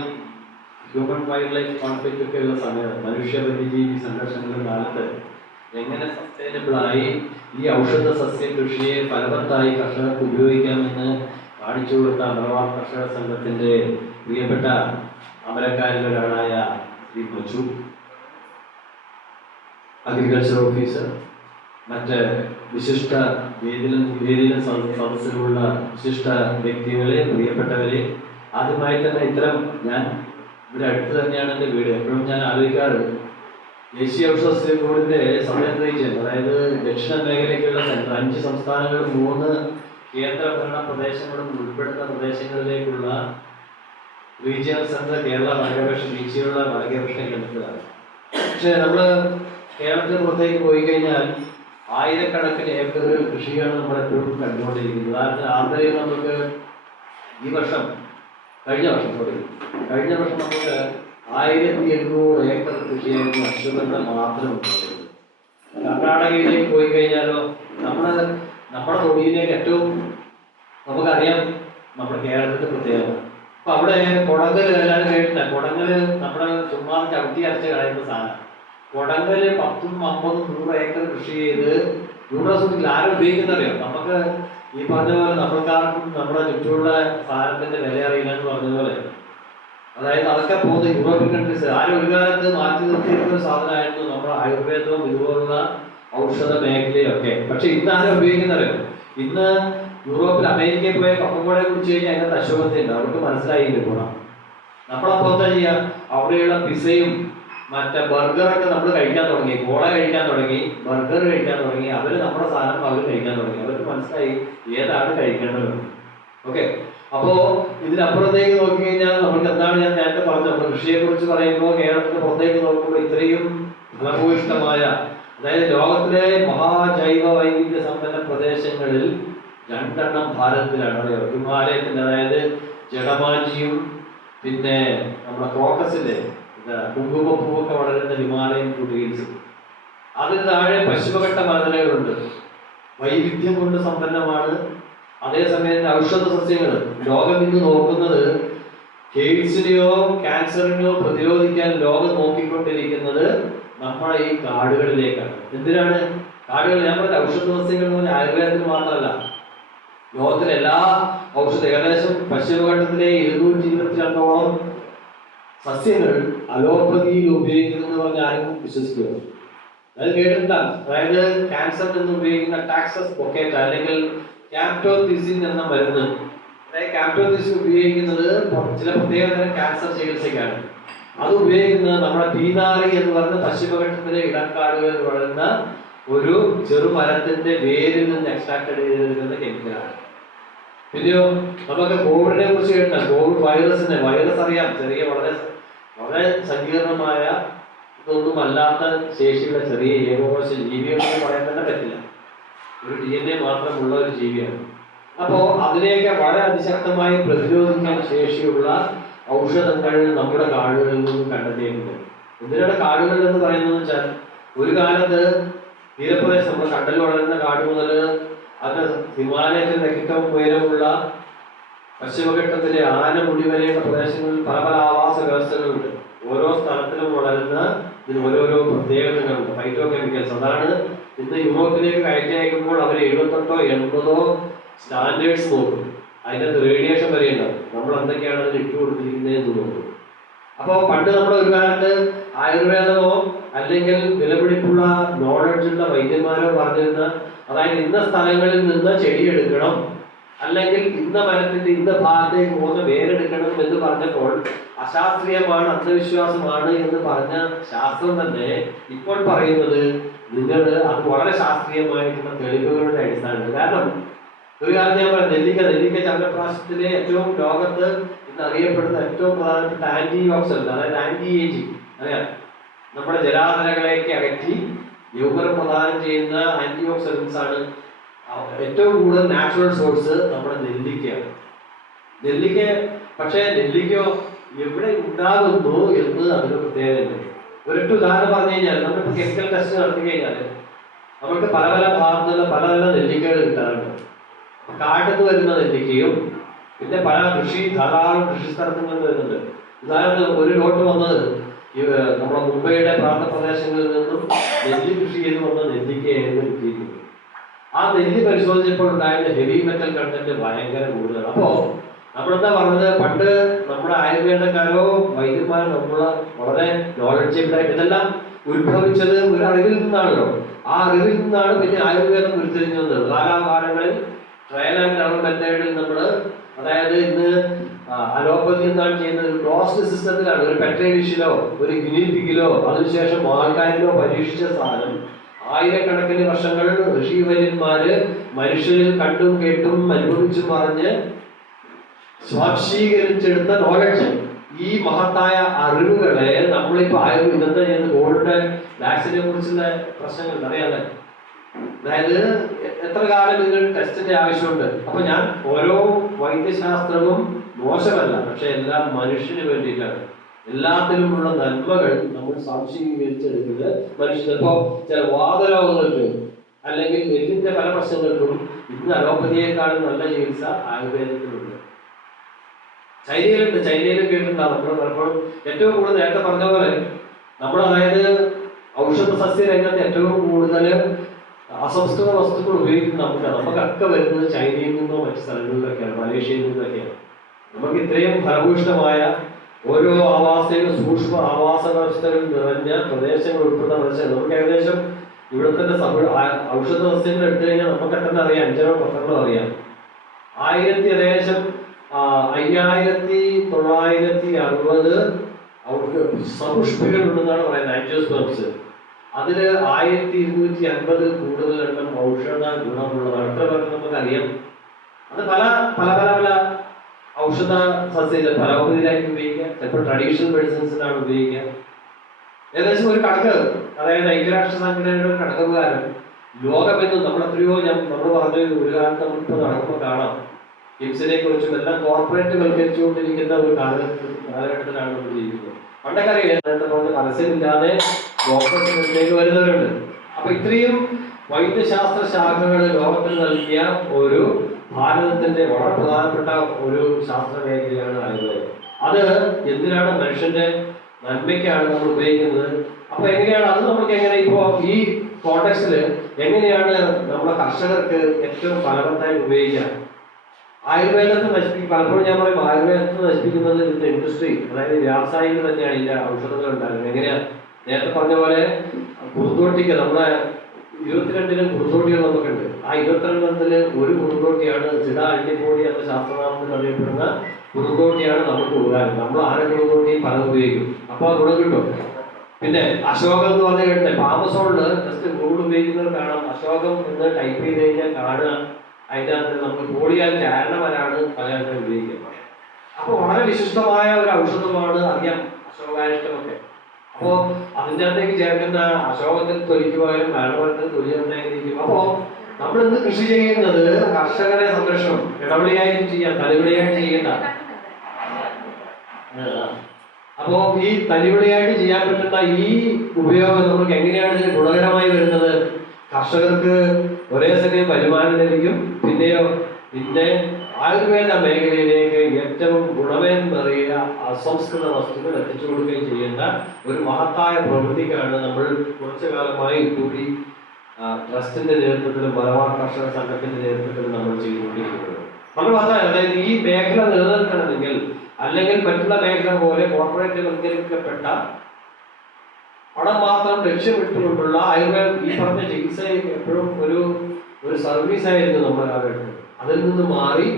ഹ്യൂമൻ വൈൽഡ് ലൈഫ് കോൺഫ്ലിക്റ്റ് ഒക്കെയുള്ള സമയത്ത് മനുഷ്യ വന്യജീവി സംഘർഷങ്ങളുടെ കാലത്ത് എങ്ങനെ സസ്റ്റൈനബിളായി ഈ ഔഷധ സസ്യ കൃഷിയെ ഫലവത്തായി കർഷകർക്ക് ഉപയോഗിക്കാമെന്ന് കാണിച്ചു കൊടുത്ത മലബാർ കർഷക സംഘത്തിൻ്റെ പ്രിയപ്പെട്ട അമരക്കാരിലൊരാളായ ശ്രീ മച്ചു, അഗ്രികൾച്ചർ ഓഫീസർ, മറ്റ് വിശിഷ്ട വേദിയിലും സദസ്സിലുള്ള വിശിഷ്ട വ്യക്തികളെ, പ്രിയപ്പെട്ടവരെ, ആദ്യമായി തന്നെ ഇത്തരം ഞാൻ ഇവിടെ അടുത്ത് തന്നെയാണ് എൻ്റെ വീട്. എപ്പോഴും ഞാൻ ആലോചിക്കാറ് ദേശീയ ഔഷധ സസ്യ ബോർഡിൻ്റെ സമയം റീജിയൻ, അതായത് ദക്ഷിണ മേഖലയ്ക്കുള്ള സെൻറ്റർ 5 സംസ്ഥാനങ്ങളും 3 കേന്ദ്രഭരണ പ്രദേശങ്ങളും ഉൾപ്പെടുന്ന പ്രദേശങ്ങളിലേക്കുള്ള റീജിയണൽ സെൻറ്റർ കേരള ഭാഗ്യപക്ഷം വീഴ്ചയുള്ള ഭാഗ്യപക്ഷം കേന്ദ്രത്തിലാണ്. പക്ഷേ നമ്മൾ കേരളത്തിന് പുറത്തേക്ക് പോയി കഴിഞ്ഞാൽ ആയിരക്കണക്കിന് ഏക്കറുകൾ കൃഷിയാണ് നമ്മളെപ്പോഴും കണ്ടുകൊണ്ടിരിക്കുന്നത്. ഉദാഹരണത്തിന് ആന്ധ്രയിൽ നമുക്ക് ഈ വർഷം കഴിഞ്ഞ വർഷം നമുക്ക് 1800 ഏക്കർ കൃഷിയായിരുന്നു അശ്വഗന്ധ മാത്രം ഉണ്ടായിരുന്നത്. കർണാടകയിലേക്ക് പോയി കഴിഞ്ഞാലോ നമ്മുടെ തൊടിയിലേക്ക് ഏറ്റവും നമുക്കറിയാം നമ്മുടെ കേരളത്തിന്റെ പ്രത്യേകത. അപ്പൊ അവിടെ കുടങ്ങല് എല്ലാവരും കേട്ടില്ല. കുടങ്ങല് നമ്മുടെ ചുമ്മാ ചവിട്ടി അരച്ച് കളയുന്ന സാധനം. കുടങ്ങല് 10, 50, 100 ഏക്കർ കൃഷി ചെയ്ത് യൂട്രസിൽ ആരും ഉപയോഗിക്കുന്നറിയോ? നമുക്ക് ഈ പറഞ്ഞ പോലെ നമ്മൾക്കാർക്കും നമ്മുടെ ചുറ്റുമുള്ള സാധനത്തിന്റെ വില അറിയില്ല എന്ന് പറഞ്ഞ പോലെ. അതായത് അതൊക്കെ പോകുന്ന യൂറോപ്യൻ കൺട്രീസ് ആരും ഒരു കാലത്ത് മാറ്റി നിർത്തിയിരുന്ന സാധനമായിരുന്നു നമ്മുടെ ആയുർവേദവും ഇതുപോലുള്ള ഔഷധ മേഖലയൊക്കെ. പക്ഷെ ഇന്ന് ആരും ഉപയോഗിക്കുന്നറിയോ? ഇന്ന് യൂറോപ്പിൽ അമേരിക്കയിൽ പോയ കപ്പക്കോളെ കുറിച്ച് കഴിഞ്ഞാൽ അതിനകത്ത് അശ്വഗന്ധയുണ്ട്. അവർക്ക് മനസ്സിലായില്ല ഗുണം. നമ്മളപ്പോൾ എന്താ ചെയ്യുക? അവിടെയുള്ള പിസയും മറ്റേ ബർഗറൊക്കെ നമ്മൾ കഴിക്കാൻ തുടങ്ങി, കോള കഴിക്കാൻ തുടങ്ങി, ബർഗർ കഴിക്കാൻ തുടങ്ങി. അവർ നമ്മുടെ സാധനം അവർ കഴിക്കാൻ തുടങ്ങി. അവർക്ക് മനസ്സിലായി ഏതാണ് കഴിക്കേണ്ടത്. ഓക്കെ, അപ്പോ ഇതിനപ്പുറത്തേക്ക് നോക്കി കഴിഞ്ഞാൽ നമുക്ക് എന്താണ് ഞാൻ നേരത്തെ പറഞ്ഞത്, നമ്മൾ കൃഷിയെ കുറിച്ച് പറയുമ്പോൾ കേരളത്തിന് പുറത്തേക്ക് നോക്കുമ്പോൾ ഇത്രയും ഫലഭൂയിഷ്ടമായ, അതായത് ലോകത്തിലെ മഹാജൈവ വൈവിധ്യ സമ്പന്ന പ്രദേശങ്ങളിൽ 2 ഭാരതത്തിലാണ്. അറിയോ? ഹിമാലയത്തിന്റെ, അതായത് ജഡമാഞ്ചിയും പിന്നെ നമ്മുടെ ക്രോക്കസിന്റെ കുങ്കുമപ്പൂവൊക്കെ വളരുന്ന ഹിമാലയൻ ഫുട്ഹിൽസ്, അതിന് താഴെ പശ്ചിമഘട്ട മലനിരകളുണ്ട്. വൈവിധ്യം കൊണ്ട് സമ്പന്നമാണ്. അതേസമയം ഔഷധ സസ്യങ്ങൾ ലോകം ഇന്ന് നോക്കുന്നത് എയ്ഡ്സിനെയോ ക്യാൻസറിനെയോ പ്രതിരോധിക്കാൻ ലോകം നോക്കിക്കൊണ്ടിരിക്കുന്നത് നമ്മുടെ ഈ കാടുകളിലേക്കാണ്. എന്തിനാണ് കാടുകൾ? ഞാൻ പറഞ്ഞ ഔഷധ സസ്യങ്ങൾ എന്ന് പറഞ്ഞാൽ ആയുർവേദത്തിന് മാത്രമല്ല, ലോകത്തിലെ എല്ലാ ഏകദേശം പശ്ചിമഘട്ടത്തിലെ 222ഓളം സസ്യങ്ങൾ അലോപ്പതിയിൽ ഉപയോഗിക്കുന്നു പറഞ്ഞാൽ ആരും വിശ്വസിക്കുക? അത് കേട്ടിട്ടാണ്. അതായത് ക്യാൻസറിൽ നിന്ന് ഉപയോഗിക്കുന്ന ടാക്സസ് പൊക്കേറ്റ അല്ലെങ്കിൽ ക്യാപ്റ്റോതിസിൻ എന്ന മരുന്ന്, അതായത് ക്യാപ്റ്റോതിസിൻ ഉപയോഗിക്കുന്നത് ചില പ്രത്യേകതരം ക്യാൻസർ ചികിത്സയ്ക്കാണ്. അത് ഉപയോഗിക്കുന്നത് നമ്മുടെ പീനാറി എന്ന് പറയുന്ന പശ്ചിമഘട്ടത്തിലെ ഇടക്കാടുകളിൽ വളരുന്ന ഒരു ചെറുമരത്തിന്റെ വേരിൽ നിന്ന് എക്സ്ട്രാക്ട് ചെയ്തെടുക്കുന്ന കെമിക്കലാണ്. പിന്നെയോ നമുക്ക് കോവിഡിനെ കുറിച്ച് കേട്ടാൽ, കോവിഡ് വൈറസ് അറിയാം, ചെറിയ വളരെ സങ്കീർണമായ ഇതൊന്നും അല്ലാത്ത ശേഷിയുള്ള ചെറിയ ഏകോപശ ജീവികളെന്ന് പറയാൻ തന്നെ പറ്റില്ല. ഒരു DNA മാത്രമുള്ള ഒരു ജീവിയാണ്. അപ്പോൾ അതിനെയൊക്കെ വളരെ അതിശക്തമായി പ്രതിരോധിക്കാൻ ശേഷിയുള്ള ഔഷധങ്ങൾ നമ്മുടെ കാടുകളിൽ നിന്നും കണ്ടെത്തിയിട്ടുണ്ട്. എന്തിനാണ് കാടുകൾ എന്ന് പറയുന്നത് വെച്ചാൽ, ഒരു കാലത്ത് തീരപ്രദേശം നമ്മുടെ കണ്ടൽ വളരുന്ന കാട് മുതൽ അത് ഹിമാലയത്തിൽ ഏറ്റവും ഉയരമുള്ള പശ്ചിമഘട്ടത്തിലെ ആനമുടി വരെയുള്ള പ്രദേശങ്ങളിൽ പല ആവാസ വ്യവസ്ഥകളുണ്ട്. ഓരോ സ്ഥലത്തിലും വളരുന്ന ഇതിന് ഓരോരോ പ്രത്യേകതകളുണ്ട്, ഫൈറ്റോ കെമിക്കൽസ്. അതാണ് ഇന്ന് യൂറോപ്പിലേക്ക് കയറ്റി അയക്കുമ്പോൾ അവർ 78 or 80 സ്റ്റാൻഡേർഡ്സ് നോക്കും. അതിനകത്ത് റേഡിയേഷൻ വരെ ഉണ്ടാവും. നമ്മൾ എന്തൊക്കെയാണ് അതിൽ ഇട്ട് കൊടുത്തിരിക്കുന്നതെന്ന് നോക്കും. അപ്പോൾ പണ്ട് നമ്മൾ ഒരു കാലത്ത് ആയുർവേദമോ അല്ലെങ്കിൽ വിലപിടിപ്പുള്ള നോളജുള്ള വൈദ്യന്മാരോ പറഞ്ഞിരുന്ന, അതായത് ഇന്ന സ്ഥലങ്ങളിൽ നിന്ന് ചെടിയെടുക്കണം, അല്ലെങ്കിൽ ഇന്ന മരത്തിന്റെ ഇന്ന ഭാഗത്തേക്ക് പോകുന്ന വേരെടുക്കണം എന്ന് പറഞ്ഞപ്പോൾ അശാസ്ത്രീയമാണ്, അന്ധവിശ്വാസമാണ് എന്ന് പറഞ്ഞ ശാസ്ത്രം തന്നെ ഇപ്പോൾ പറയുന്നത് നിങ്ങൾ അത് വളരെ ശാസ്ത്രീയമായിട്ടുള്ള തെളിവുകളുടെ അടിസ്ഥാനത്തിൽ. കാരണം ഒരു കാര്യം ഞാൻ പറയാം, നെല്ലിക്ക ചന്ദ്രപ്രാശത്തിലെ ഏറ്റവും ലോകത്ത് ഇന്ന് അറിയപ്പെടുന്ന ഏറ്റവും പ്രധാനപ്പെട്ട ആന്റി ഓക്സിഡന്റ്, അതായത് ആന്റി ഏജിങ് അറിയാം, നമ്മുടെ ജലാതരകളേക്ക് അകറ്റി യൗവനം പ്രദാനം ചെയ്യുന്ന ആന്റി ഓക്സിഡൻസ് ആണ്. ഏറ്റവും കൂടുതൽ നാച്ചുറൽ സോഴ്സ് നമ്മുടെ നെല്ലിക്കയാണ്. പക്ഷേ നെല്ലിക്കോ എവിടെ ഉണ്ടാകുന്നു എന്ന് അതിന് പ്രത്യേകതയുണ്ട്. ഒരൊറ്റ ഉദാഹരണം പറഞ്ഞു കഴിഞ്ഞാൽ, നമ്മളിപ്പോൾ കെമിക്കൽ ടെസ്റ്റ് നടത്തി കഴിഞ്ഞാൽ നമുക്ക് പല ഭാഗത്തുള്ള പല നെല്ലിക്കകൾ കിട്ടാറുണ്ട്. കാട്ടിൽ വരുന്ന നെല്ലിക്കയും പിന്നെ ധാരാളം കൃഷി സ്ഥലത്ത് നിന്ന് വരുന്നുണ്ട്. ഉദാഹരണത്തിന് ഒരു ലോട്ട് വന്നത് നമ്മുടെ മുംബൈയുടെ പ്രാന്തപ്രദേശങ്ങളിൽ നിന്നും നെല്ല് കൃഷി ചെയ്ത് വന്ന നെല്ലിക്കയായിരുന്നു കിട്ടിയിരിക്കുന്നത്. ആ നെല്ല് പരിശോധിച്ചപ്പോൾ ഉണ്ടായിരുന്ന ഹെവി മെറ്റൽ കണ്ടന്റ് ഭയങ്കര കൂടുതലാണ്. അപ്പോൾ നമ്മളെന്താ പറഞ്ഞത്, പണ്ട് നമ്മുടെ ആയുർവേദക്കാരോ വൈദ്യന്മാരോ നമ്മള് വളരെ നോളജബിളായിട്ട് ഇതെല്ലാം ഉത്ഭവിച്ചത് ഒരു അറിവിൽ നിന്നാണല്ലോ. ആ അറിവിൽ നിന്നാണ് പിന്നെ ആയുർവേദം ഉരുത്തിരിഞ്ഞു വന്നത്. കാലാകാലങ്ങളിൽ ട്രയൽ ആൻഡ് എറർ മെത്തേഡിൽ നമ്മൾ, അതായത് ഇന്ന് അലോപ്പതി എന്താണ് ചെയ്യുന്നത്, ക്ലോസ്ഡ് സിസ്റ്റത്തിലാണ്. ഒരു പെട്രി ഡിഷിലോ ഒരു ഗിനി പിഗിലോ അതിനുശേഷം ആൾക്കാരിലോ പരീക്ഷിച്ച സാധനം ആയിരക്കണക്കിന് വർഷങ്ങൾ ഋഷിവര്യന്മാര് മനുഷ്യരിൽ കണ്ടും കേട്ടും അനുഭവിച്ചും പറഞ്ഞ് സ്വാംശീകരിച്ചെടുത്ത നോളജ്, ഈ മഹത്തായ അറിവുകളെ നമ്മളിപ്പോ ഇന്നത്തെ കോവിഡ് വാക്സിനെ കുറിച്ചുള്ള പ്രശ്നങ്ങൾ അറിയാതെ അതായത് എത്ര കാലം ഇതിന് ടെസ്റ്റിന്റെ ആവശ്യമുണ്ട്. അപ്പൊ ഞാൻ ഓരോ വൈദ്യശാസ്ത്രവും മോശമല്ല, പക്ഷെ എല്ലാം മനുഷ്യന് വേണ്ടിയിട്ടാണ്. എല്ലാത്തിലുമുള്ള നന്മകൾ നമ്മൾ സ്വാംശീകരിച്ചെടുക്കുന്നത് മനുഷ്യൻ. ഇപ്പോ ചില വാതരോഗങ്ങൾക്ക് അല്ലെങ്കിൽ എല്ലിന്റെ പല പ്രശ്നങ്ങൾക്കും ഇന്ന് അലോപ്പതിയെക്കാളും നല്ല ചികിത്സ ആയുർവേദത്തിലുണ്ട്. ചൈനയിലും കേട്ടിട്ടുണ്ടാവും. നമ്മൾ പലപ്പോഴും ഏറ്റവും കൂടുതൽ നേരത്തെ പറഞ്ഞ പോലെ നമ്മൾ അതായത് ഔഷധ സസ്യ രംഗത്ത് ഏറ്റവും കൂടുതൽ അസംസ്കൃത വസ്തുക്കൾ ഉപയോഗിക്കുന്നത് നമുക്കൊക്കെ വരുന്നത് ചൈനയിൽ നിന്നോ മറ്റു സ്ഥലങ്ങളിലൊക്കെയാണ്, മലേഷ്യയിൽ നിന്നൊക്കെയാണ്. നമുക്ക് ഇത്രയും ഫലഭൂഷ്ടമായ ഓരോ ആവാസവും സൂക്ഷ്മ ആവാസ വ്യവസ്ഥകൾ നിറഞ്ഞ പ്രദേശങ്ങൾ ഉൾപ്പെട്ട പ്രദേശം നമുക്ക് ഏകദേശം ഇവിടെ തന്നെ ഔഷധ സസ്യങ്ങൾ എടുത്തു കഴിഞ്ഞാൽ നമുക്ക് തന്നെ അറിയാം, 5 10 അറിയാം. ഏകദേശം 5960 സപുഷ്പികൾ ഉണ്ടെന്നാണ് പറയുന്നത്, ആൻജിയോസ്പേംസ്. അതിൽ 1250 കൂടുതൽ എണ്ണം ഔഷധ ഗുണമുള്ളതാണ്. എത്ര പേർക്ക് നമുക്കറിയാം? അത് പല പല പല പല ഔഷധ സസ്യങ്ങൾ പരമതിയിലായിട്ട് ഉപയോഗിക്കുക, ചിലപ്പോൾ ട്രഡീഷണൽ മെഡിസിൻസിനാണ് ഉപയോഗിക്കുക. ഏകദേശം ഒരു കണക്ക്, അതായത് ഐക്യരാഷ്ട്ര സംഘടനയുടെ ഒരു കണക്ക് പ്രകാരം ലോകമെന്നും നമ്മളെത്രയോ നമ്മൾ പറഞ്ഞു ഒരു കാലത്ത് നമ്മളിപ്പോൾ നടക്കുമ്പോൾ കാണാം, ഹിംസിനെ കുറിച്ചും എല്ലാം കോർപ്പറേറ്റ് വൽക്കരിച്ചുകൊണ്ടിരിക്കുന്ന ഒരു കാലഘട്ടത്തിലാണ് നമ്മൾ ജീവിക്കുന്നത്. പണ്ടൊക്കെ അറിയാം പരസ്യമില്ലാതെ ഡോക്ടേഴ്സിലേക്ക് വരുന്നവരുണ്ട്. അപ്പൊ ഇത്രയും വൈദ്യശാസ്ത്ര ശാഖകൾ ലോകത്തിൽ നൽകിയ ഒരു ഭാരതത്തിന്റെ വളരെ പ്രധാനപ്പെട്ട ഒരു ശാസ്ത്ര മേഖലയാണ് ആയുർവേദം. അത് എന്തിനാണ്? മനുഷ്യന്റെ നന്മയ്ക്കാണ് നമ്മൾ ഉപയോഗിക്കുന്നത്. അപ്പൊ എങ്ങനെയാണ് അത് നമുക്ക് എങ്ങനെ ഇപ്പോ ഈ കോണ്ടെക്സ്റ്റില് എങ്ങനെയാണ് നമ്മുടെ കർഷകർക്ക് ഏറ്റവും ഫലവത്തായി ഉപയോഗിക്കാം? ആയുർവേദത്തെ നശിപ്പിക്കും. പലപ്പോഴും ഞാൻ പറയും ആയുർവേദത്തെ നശിപ്പിക്കുന്നത് ഇതിന്റെ ഇൻഡസ്ട്രി, അതായത് വ്യാവസായികൾ തന്നെയാണ് ഇതിന്റെ ഔഷധങ്ങൾ ഉണ്ടാകുന്നത്. എങ്ങനെയാ? നേരത്തെ പറഞ്ഞ പോലെ കുറുന്തോട്ടിക്ക് നമ്മുടെ 22 കുറുന്തോട്ടികൾ നമുക്കുണ്ട്. ആ 22 ഒരു കുറുന്തോട്ടിയാണ് സിഡ അള്ളിപ്പോടി എന്ന ശാസ്ത്രനാമത്തിൽ അറിയപ്പെടുന്ന കുറുന്തോട്ടിയാണ് നമുക്ക് ഉപകാരം. നമ്മൾ ആരെ കുറുന്തോട്ടിയും പലതും ഉപയോഗിക്കും, അപ്പൊ ആ ഗുണം കിട്ടും. പിന്നെ അശോകം എന്ന് പറഞ്ഞ കേട്ടില്ലേ, ആമസോണില് ജസ്റ്റ് ഗൂഗിൾ ഉപയോഗിക്കുന്നവർ കാണാം, അശോകം എന്ന് ടൈപ്പ് ചെയ്ത് കഴിഞ്ഞാൽ കാണുക അതിനകത്ത് നമ്മൾ പോളിയാൽ ചാരണവരാണ് പലരും ഉപയോഗിക്കുന്നത്. അപ്പൊ വളരെ വിശിഷ്ടമായ ഒരു ഔഷധമാണ് അറിയാം അശോകാരിഷ്ടമൊക്കെ. അപ്പോ അതിൻ്റെ അകത്തേക്ക് ചേർക്കുന്ന അശോകത്തിൽ തൊലിക്ക് പകരം മരണമരത്തിൽ തൊലി ഉണ്ടായിരിക്കും. അപ്പോ നമ്മൾ ഇന്ന് കൃഷി ചെയ്യുന്നത് കർഷകരെ സംരക്ഷണം ഇടവിളിയായിട്ട് ചെയ്യാം, തലവിളിയായിട്ട് ചെയ്യേണ്ട. അപ്പോ ഈ തലവിളിയായിട്ട് ചെയ്യാൻ പറ്റുന്ന ഈ ഉപയോഗം നമുക്ക് എങ്ങനെയാണ് ഇതിന് ഗുണകരമായി വരുന്നത്? കർഷകർക്ക് ഒരേ സമയം വരുമാനം ലഭിക്കും, പിന്നെ ആയുർവേദ മേഖലയിലേക്ക് ഏറ്റവും ഗുണമേന്മേറിയ അസംസ്കൃത വസ്തുക്കൾ എത്തിച്ചു കൊടുക്കുകയും ചെയ്യേണ്ട ഒരു മഹത്തായ പ്രവൃത്തിക്കാണ് നമ്മൾ കുറച്ചു കാലമായി കൂടി ട്രസ്റ്റിന്റെ നേതൃത്വത്തിലും മലബാർ കർഷക സംഘത്തിന്റെ നേതൃത്വത്തിലും നമ്മൾ ചെയ്തുകൊണ്ടിരിക്കുന്നത്. നമ്മൾ പറഞ്ഞാൽ അതായത് ഈ മേഖല നിലനിൽക്കണമെങ്കിൽ അല്ലെങ്കിൽ മറ്റുള്ള മേഖല പോലെ കോർപ്പറേറ്റ് വൽക്കരിക്കപ്പെട്ട പണം മാത്രം ലക്ഷ്യമിട്ടുകൊണ്ടുള്ള ആയുർവേദം ഈ പറഞ്ഞ ചികിത്സ എപ്പോഴും ഒരു സർവീസ് ആയിരുന്നു നമ്മുടെ കാലഘട്ടത്തിൽ. അതിൽ നിന്ന് മാറി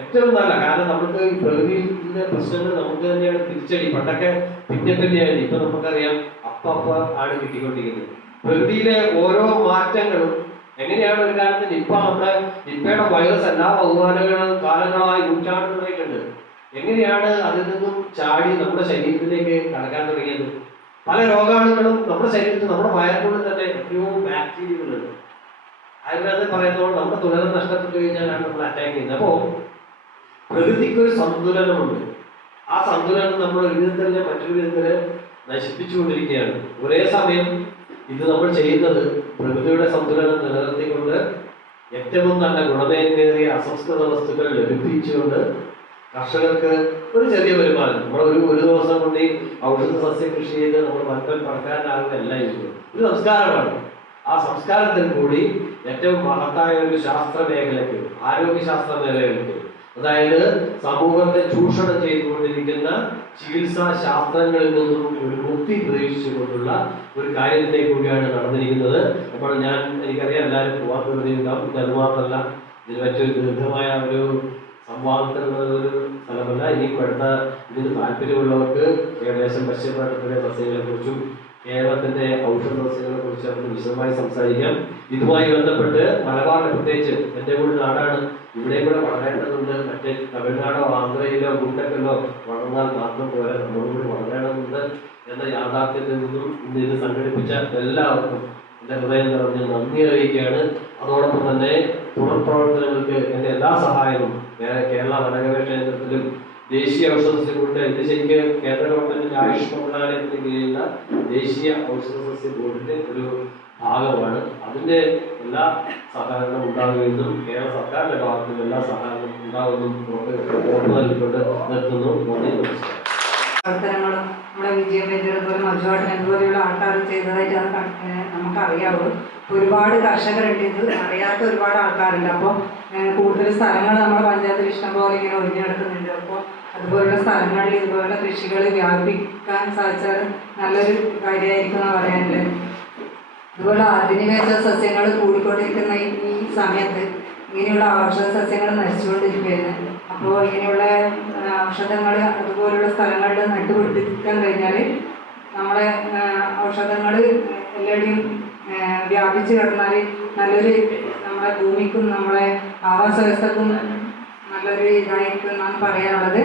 ഏറ്റവും നല്ല, കാരണം നമുക്ക് ഈ പ്രകൃതിയിലെ പ്രശ്നങ്ങൾ നമുക്ക് തന്നെയാണ് തിരിച്ചടി. പണ്ടൊക്കെ പിന്നെയായിരുന്നു, ഇപ്പൊ നമുക്കറിയാം അപ്പ ആണ് കിട്ടിക്കൊണ്ടിരിക്കുന്നത്. പ്രകൃതിയിലെ ഓരോ മാറ്റങ്ങളും എങ്ങനെയാണ് ഒരു കാലത്ത് നിപ്പയുടെ വൈറസ് എല്ലാ ബഹുമാനങ്ങളും കാലങ്ങളായി നൂറ്റാണ്ടുകളായിട്ടുണ്ട്. എങ്ങനെയാണ് അതിൽ നിന്നും ചാടി നമ്മുടെ ശരീരത്തിലേക്ക് കടക്കാൻ തുടങ്ങിയത്? പല രോഗാണുക്കളും നമ്മുടെ ശരീരത്തിൽ, നമ്മുടെ വയറിനുള്ളിൽ തന്നെ എത്രയോ ബാക്ടീരിയകളുണ്ട്. ആയുർവേദം പറയുമ്പോൾ നമ്മുടെ തുലനം നഷ്ടപ്പെട്ടു കഴിഞ്ഞാലാണ് നമ്മൾ അറ്റാക്ക് ചെയ്യുന്നത്. അപ്പോൾ പ്രകൃതിക്ക് ഒരു സന്തുലനമുണ്ട്. ആ സന്തുലനം നമ്മൾ ഒരു വിധത്തിൽ മറ്റൊരു വിധത്തിൽ നശിപ്പിച്ചുകൊണ്ടിരിക്കുകയാണ്. ഒരേ സമയം ഇത് നമ്മൾ ചെയ്യുന്നത് പ്രകൃതിയുടെ സന്തുലനം നിലനിർത്തിക്കൊണ്ട് ഏറ്റവും നല്ല ഗുണമേന്മേറിയ അസംസ്കൃത വസ്തുക്കൾ ലഭിച്ചുകൊണ്ട് കർഷകർക്ക് ഒരു ചെറിയ വരുമാനം. നമ്മൾ ഒരു ദിവസം കൊണ്ട് ഈ ഔഷധ സസ്യ കൃഷി ചെയ്ത് നമ്മൾ വൻപൻ പണക്കാരനാകുന്നതല്ല ചെയ്യുന്നത്. ഒരു സംസ്കാരമാണ്. ആ സംസ്കാരത്തിൽ കൂടി ഏറ്റവും മഹത്തായ ഒരു ശാസ്ത്ര മേഖലയ്ക്ക്, ആരോഗ്യശാസ്ത്ര മേഖലയ്ക്ക്, അതായത് സമൂഹത്തെ ചൂഷണം ചെയ്തുകൊണ്ടിരിക്കുന്ന ചികിത്സാ ശാസ്ത്രങ്ങളിൽ നിന്നും ഒരു മുക്തി പ്രതീക്ഷിച്ചുകൊണ്ടുള്ള ഒരു കാര്യത്തിലേക്ക് കൂടിയാണ് നടന്നിരിക്കുന്നത്. അപ്പോൾ എനിക്കറിയാം എല്ലാവരും പോകാൻ തീർന്നിട്ടുണ്ടാവും. ഇത് അതുമാത്രമല്ല, ഇതിന് മറ്റൊരു ദീർഘമായ ഒരു സംവാദത്തിലുള്ള ഒരു സ്ഥലമല്ല. ഇനിയിപ്പോൾ ഇതിന് താല്പര്യമുള്ളവർക്ക് ഏകദേശം പശ്ചിമഘട്ടത്തിലെ സസ്യങ്ങളെ കുറിച്ചും കേരളത്തിന്റെ ഔഷധ സസ്യങ്ങളെ കുറിച്ച് നമുക്ക് വിശദമായി സംസാരിക്കാം. ഇതുമായി ബന്ധപ്പെട്ട് മലബാറിൽ, പ്രത്യേകിച്ച് എൻ്റെ കൂടെ നാടാണ്, ഇവിടെ കൂടെ വളരേണ്ടതുണ്ട്. മറ്റേ തമിഴ്നാടോ ആന്ധ്രയിലോ ഗുണ്ടക്കലോ വളർന്നാൽ മാത്രം പോലെ നമ്മളോട് വളരേണ്ടതുണ്ട് എന്ന യാഥാർത്ഥ്യത്തിൽ നിന്നും ഇന്ന് ഇത് സംഘടിപ്പിച്ച എല്ലാവർക്കും എൻ്റെ ഹൃദയം നിറഞ്ഞ് നന്ദി അറിയിക്കുകയാണ്. അതോടൊപ്പം തന്നെ തുടർ പ്രവർത്തനങ്ങൾക്ക് എൻ്റെ എല്ലാ സഹായവും കേരള വനഗവേഷണ കേന്ദ്രത്തിലും ദേശീയ ഔഷധ സസ്യങ്ങളുടെ ഇത് ശരിക്കും കേന്ദ്ര ഗവൺമെന്റിന്റെ ആയുഷ് മന്ത്രാലയത്തിന് കീഴിലുള്ള ദേശീയ ഔഷധ സസ്യ ബോർഡിന്റെ ഒരു ഭാഗമാണ്. അതിന്റെ എല്ലാ സഹകരണം ഉണ്ടാകുമെന്നും കേരള സർക്കാരിന്റെ ഭാഗത്തുനിന്ന് എല്ലാ സഹകരണം ഉണ്ടാകുമെന്നും ഉറപ്പ് നൽകിക്കൊണ്ട് നിർത്തുന്നു. നന്ദി, നമസ്കാരം. പ്രവർത്തനങ്ങളും നമ്മുടെ വിജയം പോലെ മജുവാട്ടൻ അതുപോലെയുള്ള ആൾക്കാർ ചെയ്തതായിട്ടാണ് നമുക്കറിയാവുള്ളൂ. ഒരുപാട് കർഷകരുണ്ട്, ഇത് അറിയാത്ത ഒരുപാട് ആൾക്കാരുണ്ട്. അപ്പോൾ കൂടുതൽ സ്ഥലങ്ങൾ നമ്മുടെ പഞ്ചായത്തിൽ ഇഷ്ടം പോലെ ഇങ്ങനെ ഒഴിഞ്ഞു കിടക്കുന്നുണ്ട്. അപ്പോൾ അതുപോലുള്ള സ്ഥലങ്ങളിൽ ഇതുപോലുള്ള കൃഷികൾ വ്യാപിക്കാൻ സാധിച്ചാൽ നല്ലൊരു കാര്യമായിരിക്കും എന്ന് പറയാനുള്ളത്. അതുപോലെ അധിനിവേശ സസ്യങ്ങൾ കൂടിക്കൊണ്ടിരിക്കുന്ന ഈ സമയത്ത് ഇങ്ങനെയുള്ള ഔഷധ സസ്യങ്ങൾ നശിച്ചുകൊണ്ടിരിക്കുകയാണ്. അപ്പോൾ ഇങ്ങനെയുള്ള ഔഷധങ്ങൾ അതുപോലുള്ള സ്ഥലങ്ങളിൽ നട്ടുപിടിപ്പിക്കാൻ കഴിഞ്ഞാൽ നമ്മളെ ഔഷധങ്ങൾ എല്ലാവരുടെയും വ്യാപിച്ചു കിടന്നാൽ നല്ലൊരു നമ്മളെ ഭൂമിക്കും നമ്മളെ ആവാസ വ്യവസ്ഥക്കും നല്ലൊരു ഇതായിരിക്കും എന്നാണ് പറയാനുള്ളത്.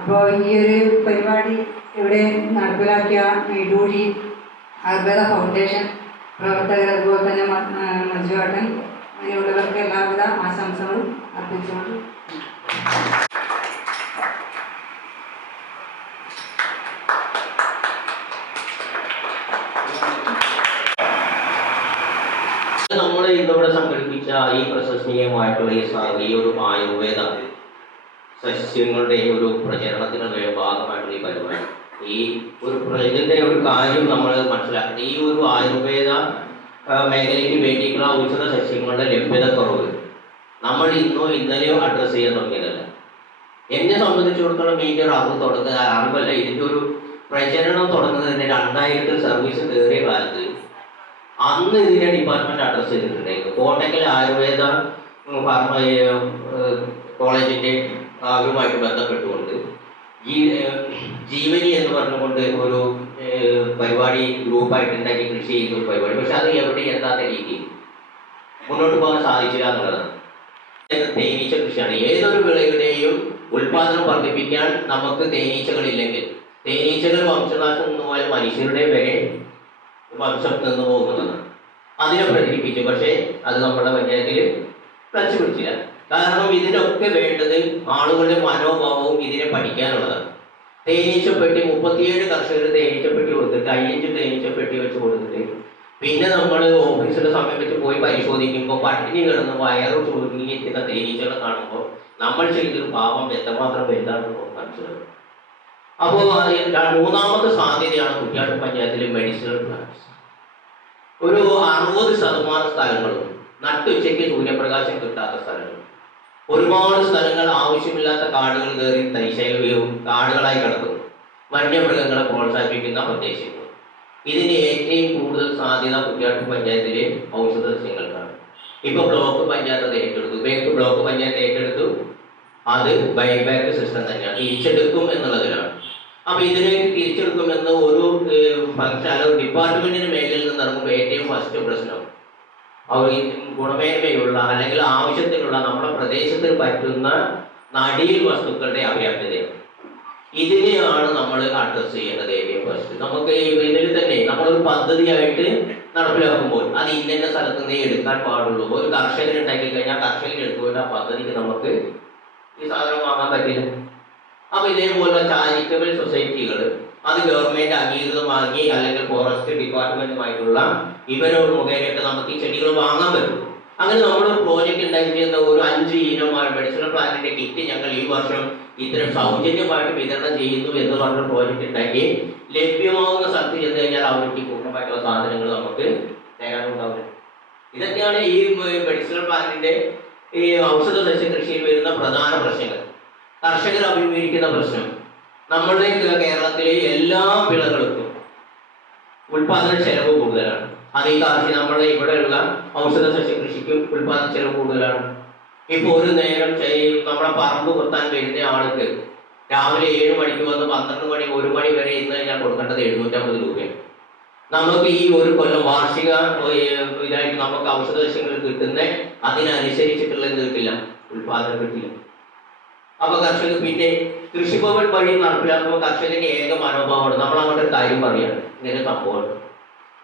അപ്പോൾ ഈ ഒരു പരിപാടി ഇവിടെ നടപ്പിലാക്കിയ ഇടൂഴി ആയുർവേദ ഫൗണ്ടേഷൻ പ്രവർത്തകർ അതുപോലെ തന്നെ മഞ്ജുവാട്ടൻ അങ്ങനെയുള്ളവർക്ക് എല്ലാവിധ ആശംസകളും അർപ്പിച്ചുകൊണ്ട് നമ്മൾ ഇന്നിവിടെ സംഘടിപ്പിച്ച ഈ പ്രശംസനീയമായിട്ടുള്ള ഈ ഒരു ആയുർവേദ സസ്യങ്ങളുടെ ഒരു പ്രചരണത്തിനുള്ള ഭാഗമായിട്ടുള്ള ഈ പരിപാടി, ഈ ഒരു ഇതിൻ്റെ ഒരു കാര്യം നമ്മൾ മനസ്സിലാക്കുന്നത്, ഈ ഒരു ആയുർവേദ മേഖലയ്ക്ക് വേണ്ടിയിട്ടുള്ള ഔഷധ സസ്യങ്ങളുടെ ലഭ്യത കുറവ് നമ്മൾ ഇന്നോ ഇന്നലെയോ അഡ്രസ്സ് ചെയ്യാൻ തുടങ്ങിയതല്ല. എന്നെ സംബന്ധിച്ചിടത്തോളം ഇതിൻ്റെ ഒരു അറിവല്ല, ഇതിൻ്റെ ഒരു പ്രചരണം തുടങ്ങുന്നതിന് 2000 സർവീസ് കയറിയ കാലത്ത് അന്ന് ഇതിൻ്റെ ഡിപ്പാർട്ട്മെൻറ്റ് അഡ്രസ്സ് ചെയ്തിട്ടുണ്ടായിരുന്നു. കോട്ടക്കൽ ആയുർവേദ കോളേജിൻ്റെ അവരുമായിട്ട് ബന്ധപ്പെട്ടുകൊണ്ട് ജീവനി എന്ന് പറഞ്ഞുകൊണ്ട് ഒരു പരിപാടി ഗ്രൂപ്പായിട്ട് ഉണ്ടാക്കി കൃഷി ചെയ്യുന്ന ഒരു പരിപാടി. പക്ഷെ അത് എവിടെ എത്താത്ത രീതിയിൽ മുന്നോട്ട് പോകാൻ സാധിച്ചില്ല എന്നുള്ളതാണ്. തേനീച്ച കൃഷിയാണ്. ഏതൊരു വിളയുടെയും ഉൽപാദനം വർദ്ധിപ്പിക്കാൻ നമുക്ക് തേനീച്ചകളില്ലെങ്കിൽ, തേനീച്ചകൾ വംശനാശം നിന്ന് പോയാൽ മനുഷ്യരുടെ വരെ വംശം നിന്ന് പോകുന്നതാണ്. അതിനെ പ്രചരിപ്പിച്ചു. പക്ഷേ അത് നമ്മുടെ പഞ്ചായത്തിൽ ക്ലച്ച് പിടിച്ചില്ല. കാരണം ഇതിനൊക്കെ വേണ്ടത് ആളുകളുടെ മനോഭാവവും ഇതിനെ പഠിക്കാനുള്ളതാണ്. തേനീച്ചപ്പെട്ടി 37 കർഷകർ തേനീച്ചപ്പെട്ടി കൊടുത്തിട്ട് 5 തേനീച്ചപ്പെട്ടി വെച്ച് കൊടുത്തിട്ട് പിന്നെ നമ്മൾ ഓഫീസിലെ സമയം വെച്ച് പോയി പരിശോധിക്കുമ്പോൾ പട്ടിണി കിടന്ന് വയറ് ചുരുങ്ങിയിരിക്കുന്ന തേനീച്ചകളെ കാണുമ്പോൾ നമ്മൾ ചെയ്തൊരു പാപം എത്രമാത്രം വലുതാണെന്ന് മനസ്സിലാക്കും. അപ്പോൾ മൂന്നാമത്തെ സാധ്യതയാണ് കുറ്റ്യാടി പഞ്ചായത്തിലെ മെഡിസിനൽ പ്ലാന്റ്സ്. ഒരു 60% സ്ഥലങ്ങളും നട്ടുച്ചയ്ക്ക് സൂര്യപ്രകാശം കിട്ടാത്ത സ്ഥലങ്ങൾ, ഒരുപാട് സ്ഥലങ്ങൾ ആവശ്യമില്ലാത്ത കാടുകൾ കയറി തരിശയും കാടുകളായി കിടക്കുന്നു. വന്യമൃഗങ്ങളെ പ്രോത്സാഹിപ്പിക്കുന്ന പ്രദേശങ്ങൾ. ഇതിന് ഏറ്റവും കൂടുതൽ സാധ്യത കുറ്റ്യാടി പഞ്ചായത്തിലെ ഔഷധ സസ്യങ്ങൾക്കാണ്. ഇപ്പോൾ ബ്ലോക്ക് പഞ്ചായത്ത് അത് ഏറ്റെടുത്തു. ബ്ലോക്ക് പഞ്ചായത്ത് ഏറ്റെടുത്തു. അത് ബൈബാക്ക് സിസ്റ്റം തന്നെയാണ്, തിരിച്ചെടുക്കും എന്നുള്ളതിലാണ്. അപ്പോൾ ഇതിനെ തിരിച്ചെടുക്കുമെന്ന് ഒരു ഫംഗ്ഷൻ ഡിപ്പാർട്ട്മെന്റിന്റെ മേഖലയിൽ നിന്ന് ഇറങ്ങുമ്പോൾ ഏറ്റവും ഫസ്റ്റ് പ്രശ്നം അവർ ഗുണമേന്മയുള്ള അല്ലെങ്കിൽ ആവശ്യത്തിനുള്ള നമ്മുടെ പ്രദേശത്തിൽ പറ്റുന്ന നടീൽ വസ്തുക്കളുടെ അപര്യാപ്തതയാണ്. ഇതിനെയാണ് നമ്മൾ അഡ്രസ് ചെയ്യേണ്ടത് ഏറ്റവും ഫസ്റ്റ്. നമുക്ക് ഇതിൽ തന്നെ നമ്മളൊരു പദ്ധതിയായിട്ട് നടപ്പിലാക്കുമ്പോൾ അത് ഇന്ന സ്ഥലത്ത് നിന്നേ എടുക്കാൻ പാടുള്ളൂ. ഒരു കർഷകൻ ഉണ്ടാക്കി കഴിഞ്ഞാൽ കർഷകൻ എടുത്തുകൊണ്ട് ആ പദ്ധതിക്ക് നമുക്ക് ഈ സാധനം വാങ്ങാൻ പറ്റില്ല. അപ്പോൾ ഇതേപോലുള്ള ചാരിറ്റബിൾ സൊസൈറ്റികൾ അത് ഗവൺമെന്റ് അംഗീകൃതമാക്കി അല്ലെങ്കിൽ ഫോറസ്റ്റ് ഡിപ്പാർട്ട്മെന്റുമായിട്ടുള്ള ഇവരോട് മുഖേനയൊക്കെ നമുക്ക് ഈ ചെടികൾ വാങ്ങാൻ പറ്റും. അങ്ങനെ നമ്മളൊരു പ്രോജക്റ്റ് ഉണ്ടാക്കി ചെയ്യുന്ന ഒരു 5 ഇനം മെഡിസിനൽ പ്ലാന്റിന്റെ കിറ്റ് ഞങ്ങൾ ഈ വർഷം ഇത്തരം സൗജന്യമായിട്ട് വിതരണം ചെയ്യുന്നു എന്ന് പറഞ്ഞ പ്രോജക്റ്റ് ഉണ്ടാക്കി ലഭ്യമാവുന്ന സ്ഥലത്ത് ചെന്ന് കഴിഞ്ഞാൽ അവർക്ക് പൂർണ്ണമായിട്ടുള്ള സാധനങ്ങൾ നമുക്ക് തയ്യാറുണ്ടാവില്ല. ഇതൊക്കെയാണ് ഈ മെഡിസിനൽ പ്ലാന്റിന്റെ ഈ ഔഷധ സസ്യ കൃഷിയിൽ വരുന്ന പ്രധാന പ്രശ്നങ്ങൾ. കർഷകർ അഭിമുഖീകരിക്കുന്ന പ്രശ്നം, നമ്മളുടെ കേരളത്തിലെ എല്ലാ വിളകൾക്കും ഉൽപാദന ചെലവ് കൂടുതലാണ്. അത് ഈ കാർഷിക നമ്മുടെ ഇവിടെയുള്ള ഔഷധ സസ്യ കൃഷിക്കും ഉൽപാദന ചെലവ് കൂടുതലാണ്. ഇപ്പോൾ ഒരു നേരം നമ്മുടെ പറമ്പ് കൊത്താൻ വരുന്ന ആൾക്ക് രാവിലെ 7 മണിക്ക് വന്ന് 12 മണി 1 മണി വരെ ഇന്ന് കഴിഞ്ഞാൽ കൊടുക്കേണ്ടത് 750 രൂപയാണ്. നമുക്ക് ഈ ഒരു കൊല്ലം വാർഷിക ഇതായിട്ട് നമുക്ക് ഔഷധ സസ്യങ്ങൾ കിട്ടുന്ന അതിനനുസരിച്ചിട്ടുള്ള ഇത് കിട്ടില്ല, ഉൽപാദനം കിട്ടില്ല. അപ്പൊ കർഷകർ പിന്നെ കൃഷിഭവൻ വഴി നടപ്പിലാക്കുമ്പോൾ കർഷകന്റെ ഏക മനോഭാവമാണ് നമ്മൾ അങ്ങോട്ട് കാര്യം പറയാണ്, ഇങ്ങനെ സംഭവമാണ്.